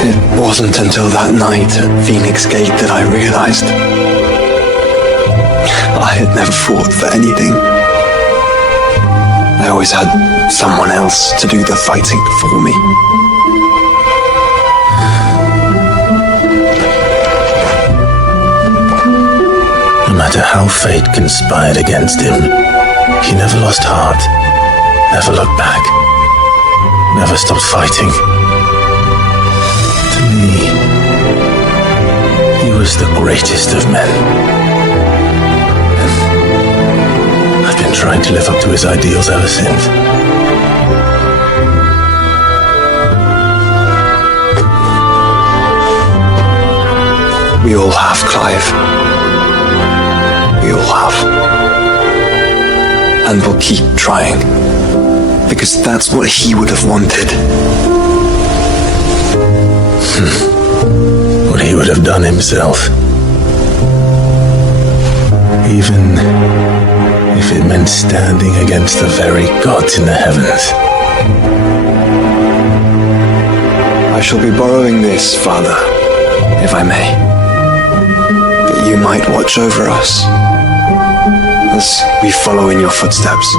It wasn't until that night at Phoenix Gate that I realized I had never fought for anything. I always had someone else to do the fighting for me. No matter how fate conspired against him, he never lost heart, never looked back, never stopped fighting. To me, he was the greatest of men. And I've been trying to live up to his ideals ever since. We all have, Clive. We all have. And we'll keep trying, because that's what he would have wanted. What he would have done himself. Even if it meant standing against the very gods in the heavens. I shall be borrowing this, Father, if I may, that you might watch over us as we follow in your footsteps.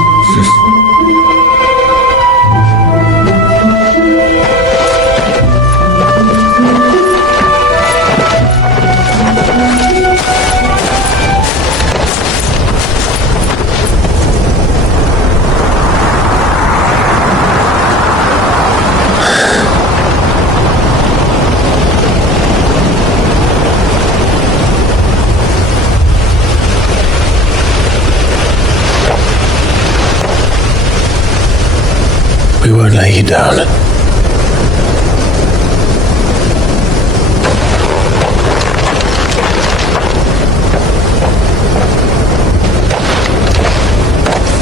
We won't lay you down.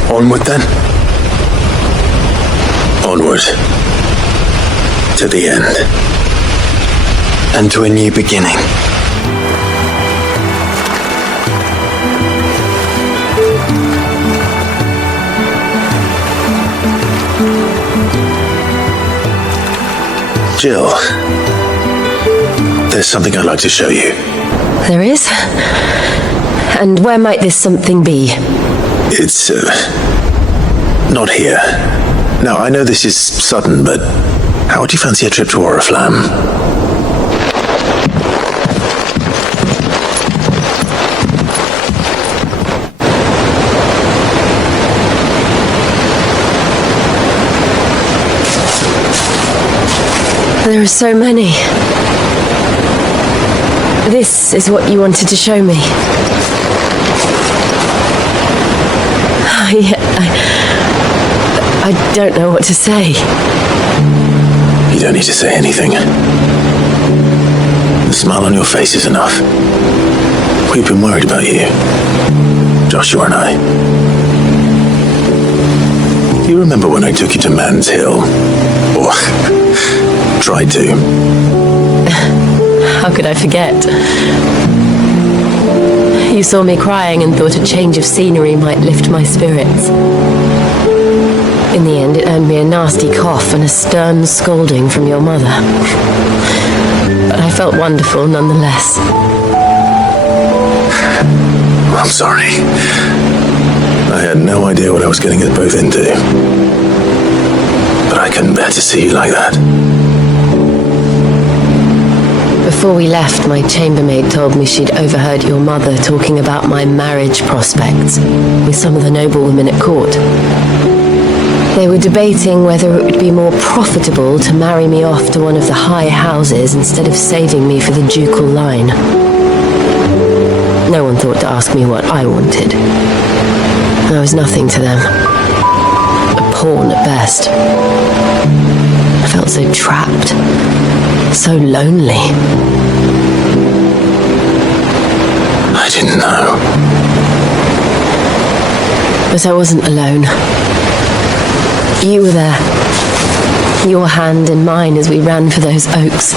Onward then. Onward. To the end. And to a new beginning. Jill, there's something I'd like to show you. There is? And where might this something be? It's, not here. Now, I know this is sudden, but how would you fancy a trip to Oriflamme? There are so many. This is what you wanted to show me. I don't know what to say. You don't need to say anything. The smile on your face is enough. We've been worried about you, Joshua and I. Do you remember when I took you to Man's Hill? Or tried to? How could I forget? You saw me crying and thought a change of scenery might lift my spirits. In the end, it earned me a nasty cough and a stern scolding from your mother. But I felt wonderful nonetheless. I'm sorry. I had no idea what I was getting us both into. But I couldn't bear to see you like that. Before we left, my chambermaid told me she'd overheard your mother talking about my marriage prospects with some of the noblewomen at court. They were debating whether it would be more profitable to marry me off to one of the high houses instead of saving me for the ducal line. No one thought to ask me what I wanted. I was nothing to them. A pawn at best. I felt so trapped. So lonely. I didn't know. But I wasn't alone. You were there. Your hand in mine as we ran for those oaks.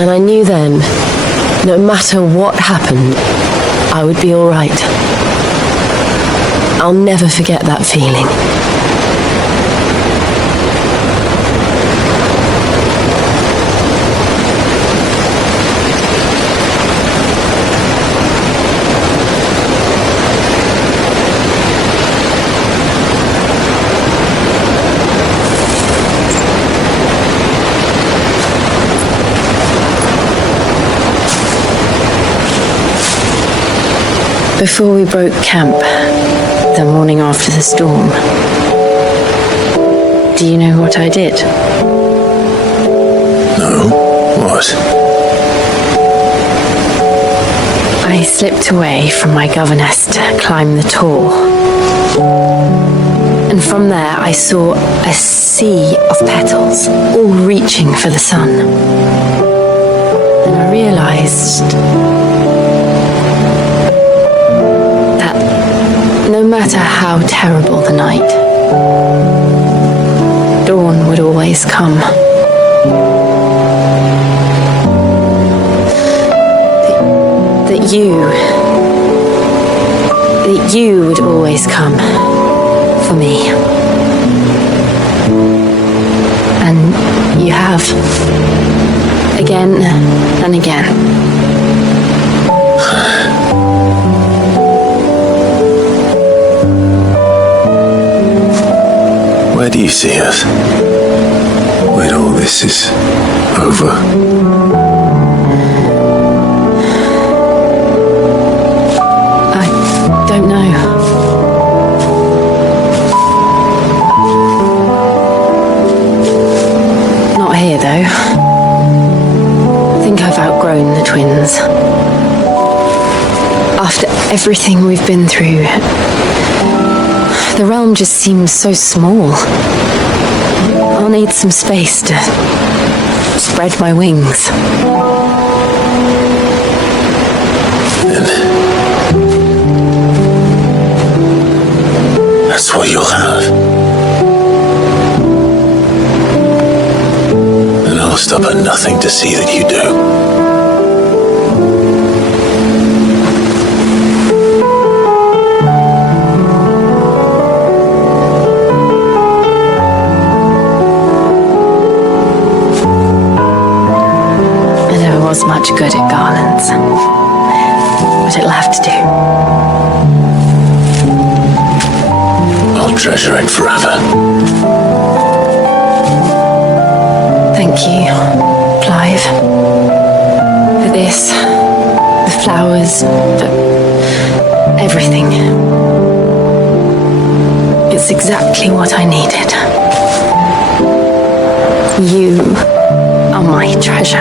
And I knew then, no matter what happened, I would be all right. I'll never forget that feeling. Before we broke camp, the morning after the storm, do you know what I did? No? What? I slipped away from my governess to climb the tor. And from there I saw a sea of petals, all reaching for the sun. And I realized no matter how terrible the night, dawn would always come. That you would always come for me. And you have, again and again. Where do you see us? When all this is over? I don't know. Not here, though. I think I've outgrown the twins. After everything we've been through, the realm just seems so small. I'll need some space to spread my wings. That's what you'll have. And I'll stop at nothing to see that you do. Much good at garlands, but it'll have to do. I'll treasure it forever. Thank you, Clive, for this, the flowers, for everything. It's exactly what I needed. You Oh, my treasure.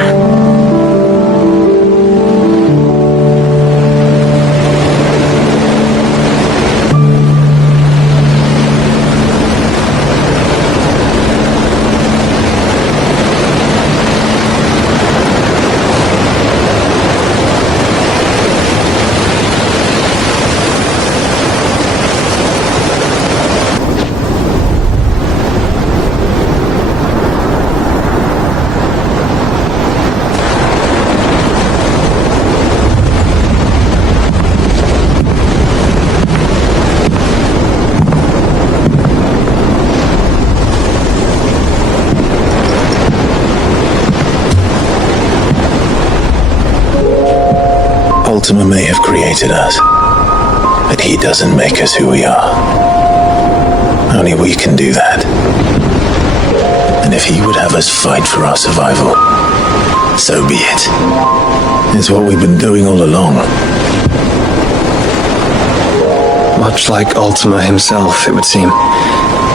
Ultima may have created us, but he doesn't make us who we are. Only we can do that. And if he would have us fight for our survival, so be it. It's what we've been doing all along. Much like Ultima himself, it would seem.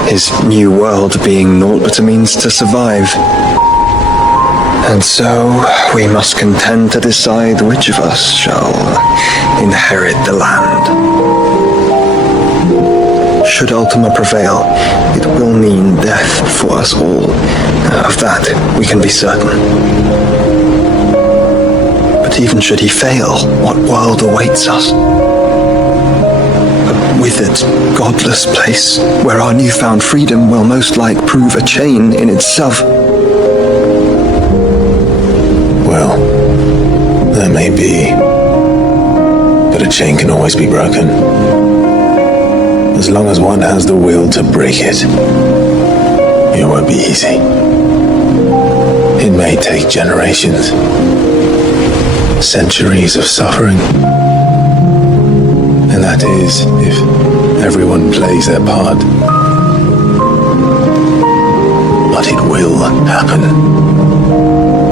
His new world being naught but a means to survive. And so, we must contend to decide which of us shall inherit the land. Should Ultima prevail, it will mean death for us all. Of that, we can be certain. But even should he fail, what world awaits us? A withered, godless place, where our newfound freedom will most like prove a chain in itself. Well, that may be, but a chain can always be broken. As long as one has the will to break it, it won't be easy. It may take generations, centuries of suffering. And that is if everyone plays their part. But it will happen.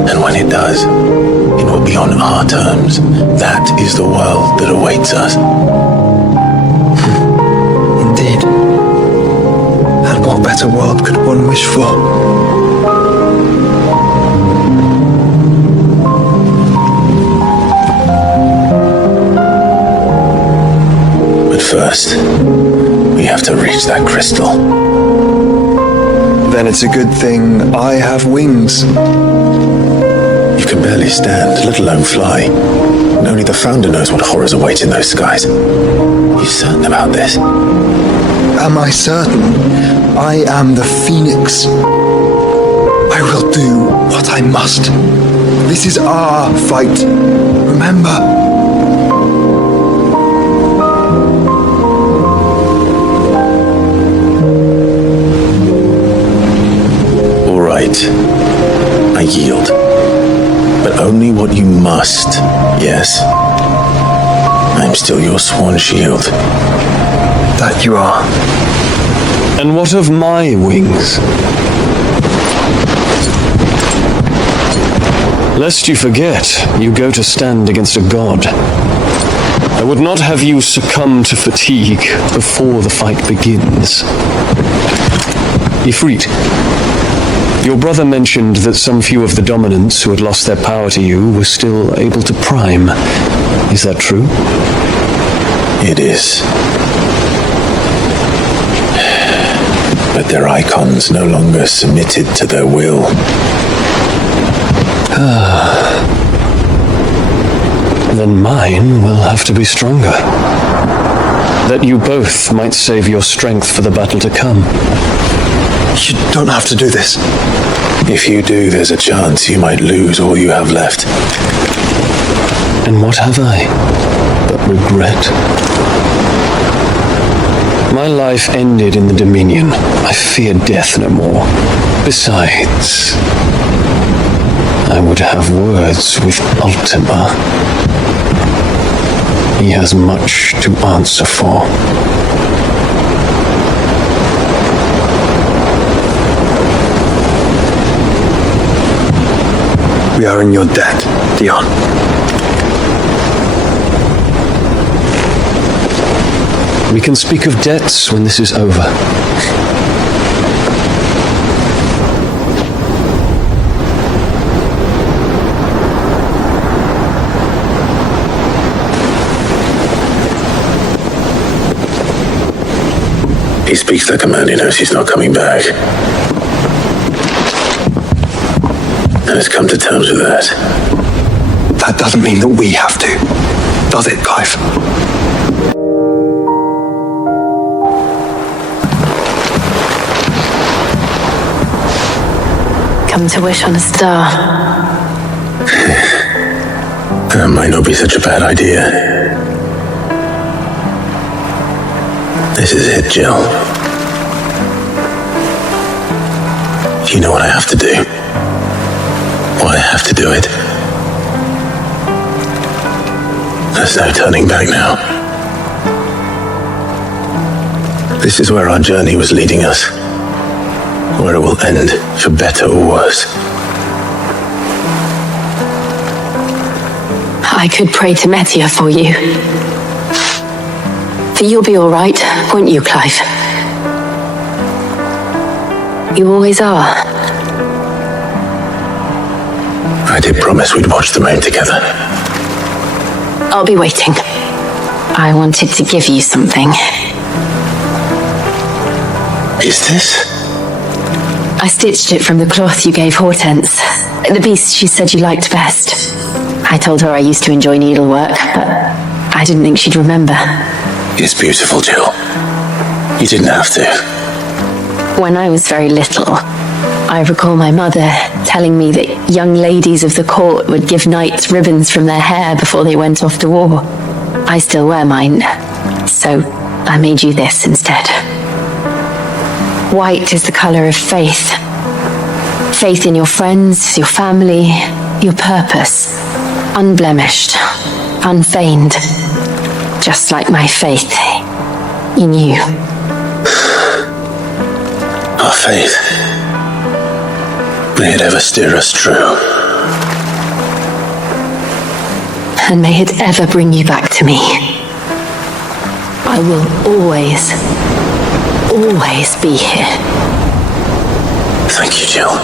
And when it does, it will be on our terms. That is the world that awaits us. Indeed. And what better world could one wish for? But first, we have to reach that crystal. Then it's a good thing I have wings. You can barely stand, let alone fly. And only the Founder knows what horrors await in those skies. You certain about this? Am I certain? I am the Phoenix. I will do what I must. This is our fight. Remember. I yield. But only what you must, yes? I'm still your sworn shield. That you are. And what of my wings? Lest you forget, you go to stand against a god. I would not have you succumb to fatigue before the fight begins. Ifrit, your brother mentioned that some few of the dominants who had lost their power to you were still able to prime. Is that true? It is. But their icons no longer submitted to their will. Then mine will have to be stronger. That you both might save your strength for the battle to come. You don't have to do this. If you do, there's a chance you might lose all you have left. And what have I but regret? My life ended in the Dominion. I fear death no more. Besides, I would have words with Ultima. He has much to answer for. We are in your debt, Dion. We can speak of debts when this is over. He speaks like a man who knows he's not coming back. And has come to terms with that. That doesn't mean that we have to, does it, Clive? Come to wish on a star. That might not be such a bad idea. This is it, Jill. You know what I have to do. Why I have to do it. There's no turning back now. This is where our journey was leading us. Where it will end, for better or worse. I could pray to Metia for you. But you'll be all right, won't you, Clive? You always are. I did promise we'd watch the moon together. I'll be waiting. I wanted to give you something. Is this? I stitched it from the cloth you gave Hortense. The piece she said you liked best. I told her I used to enjoy needlework, but I didn't think she'd remember. It's beautiful, Jill. You didn't have to. When I was very little, I recall my mother telling me that young ladies of the court would give knights ribbons from their hair before they went off to war. I still wear mine, so I made you this instead. White is the colour of faith. Faith in your friends, your family, your purpose. Unblemished, unfeigned. Just like my faith in you. Our faith. May it ever steer us true. And may it ever bring you back to me. I will always be here. Thank you, Jill.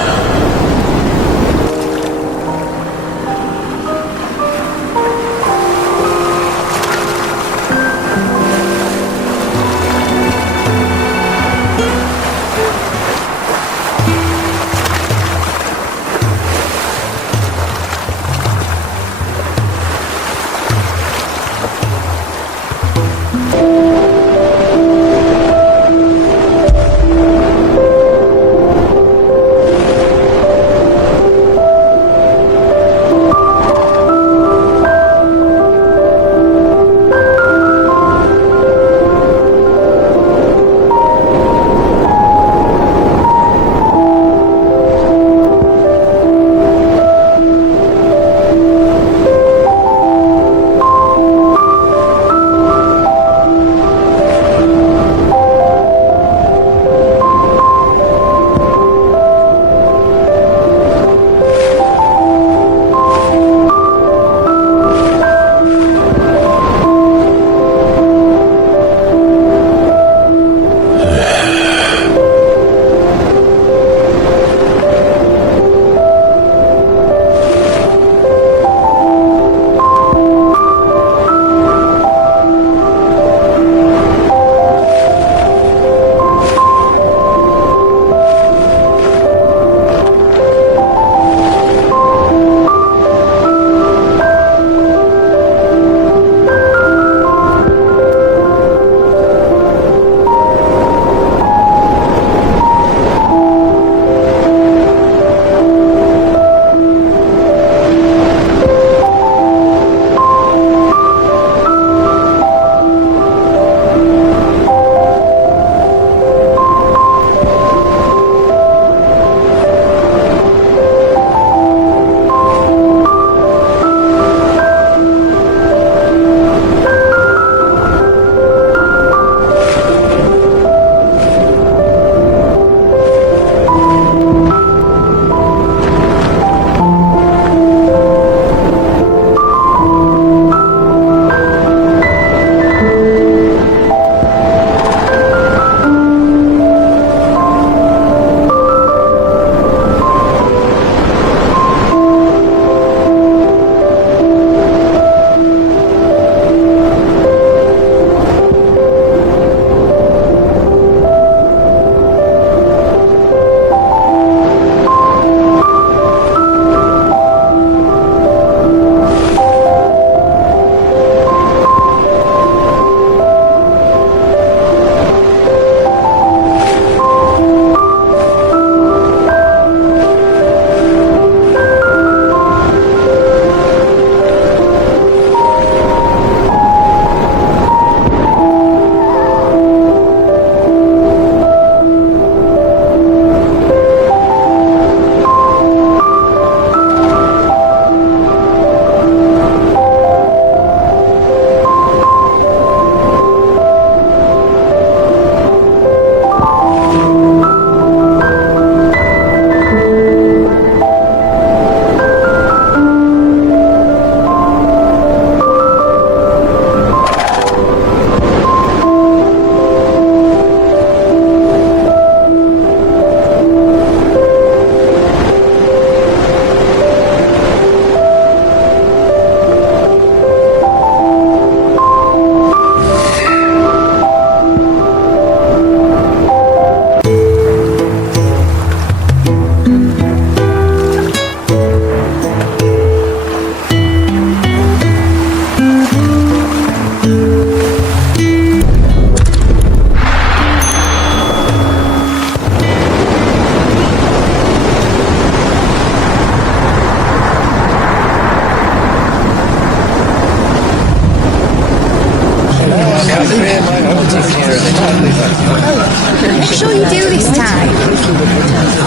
sure you do this time?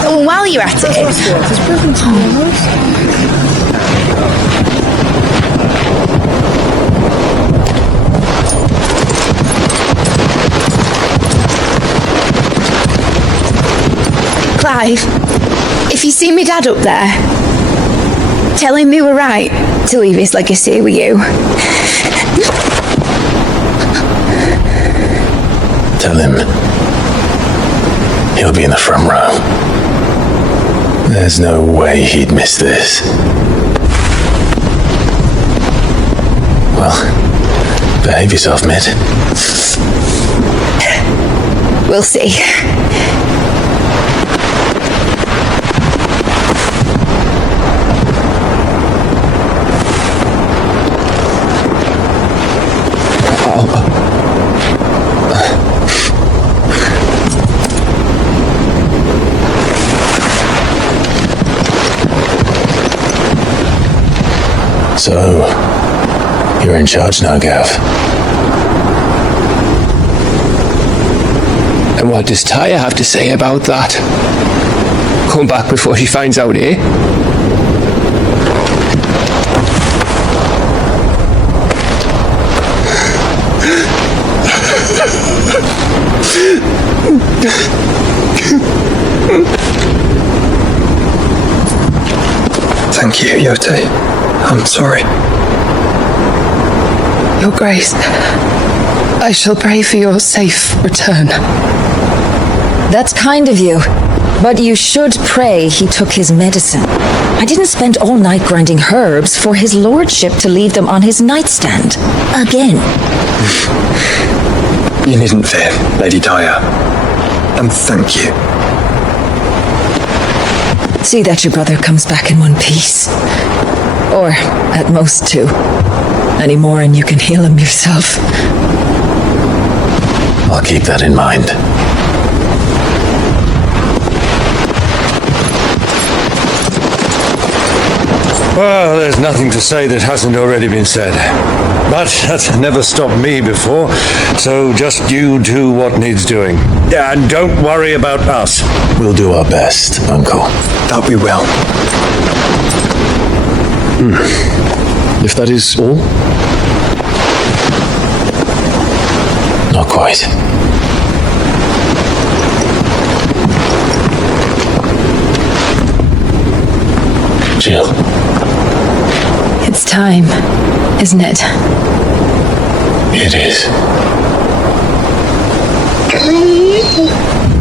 Oh, and while you're at it... Clive, if you see me dad up there, tell him we were right to leave his legacy with you. Tell him he'll be in the front row. There's no way he'd miss this. Well, behave yourself, mate. We'll see. So, you're in charge now, Gav. And what does Taya have to say about that? Come back before she finds out, eh? Thank you, Yote. I'm sorry. Your Grace, I shall pray for your safe return. That's kind of you. But you should pray he took his medicine. I didn't spend all night grinding herbs for his lordship to leave them on his nightstand. Again. You needn't fear, Lady Taya. And thank you. See that your brother comes back in one piece. Or, at most, two. Any more and you can heal him yourself. I'll keep that in mind. Well, there's nothing to say that hasn't already been said. But that's never stopped me before, so just you do what needs doing. And don't worry about us. We'll do our best, Uncle. That we will. If that is all? Not quite. Jill. It's time, isn't it? It is.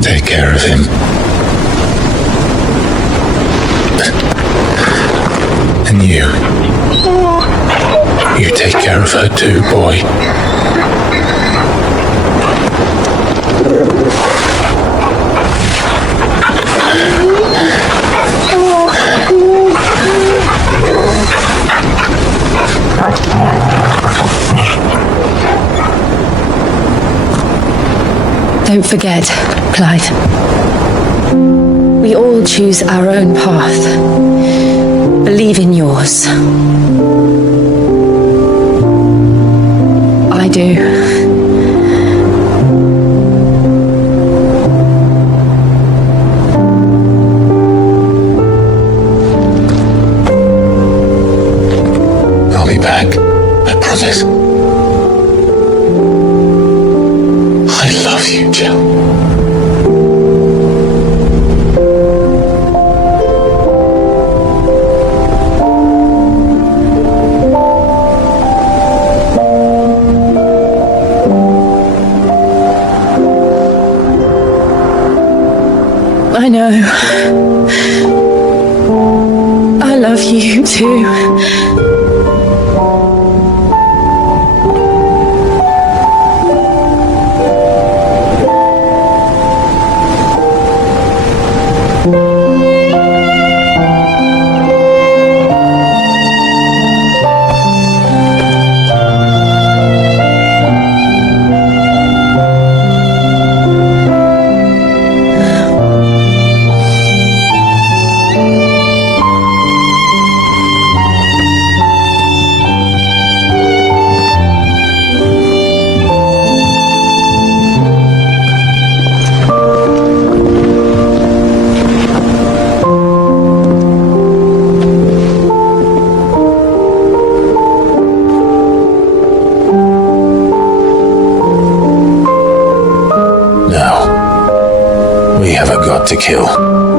Take care of him. And you take care of her too, boy. Don't forget, Clive. We all choose our own path. Believe in yours. I do. I'll be back. I promise. I love you, Jill. I know. I love you too. have a god to kill.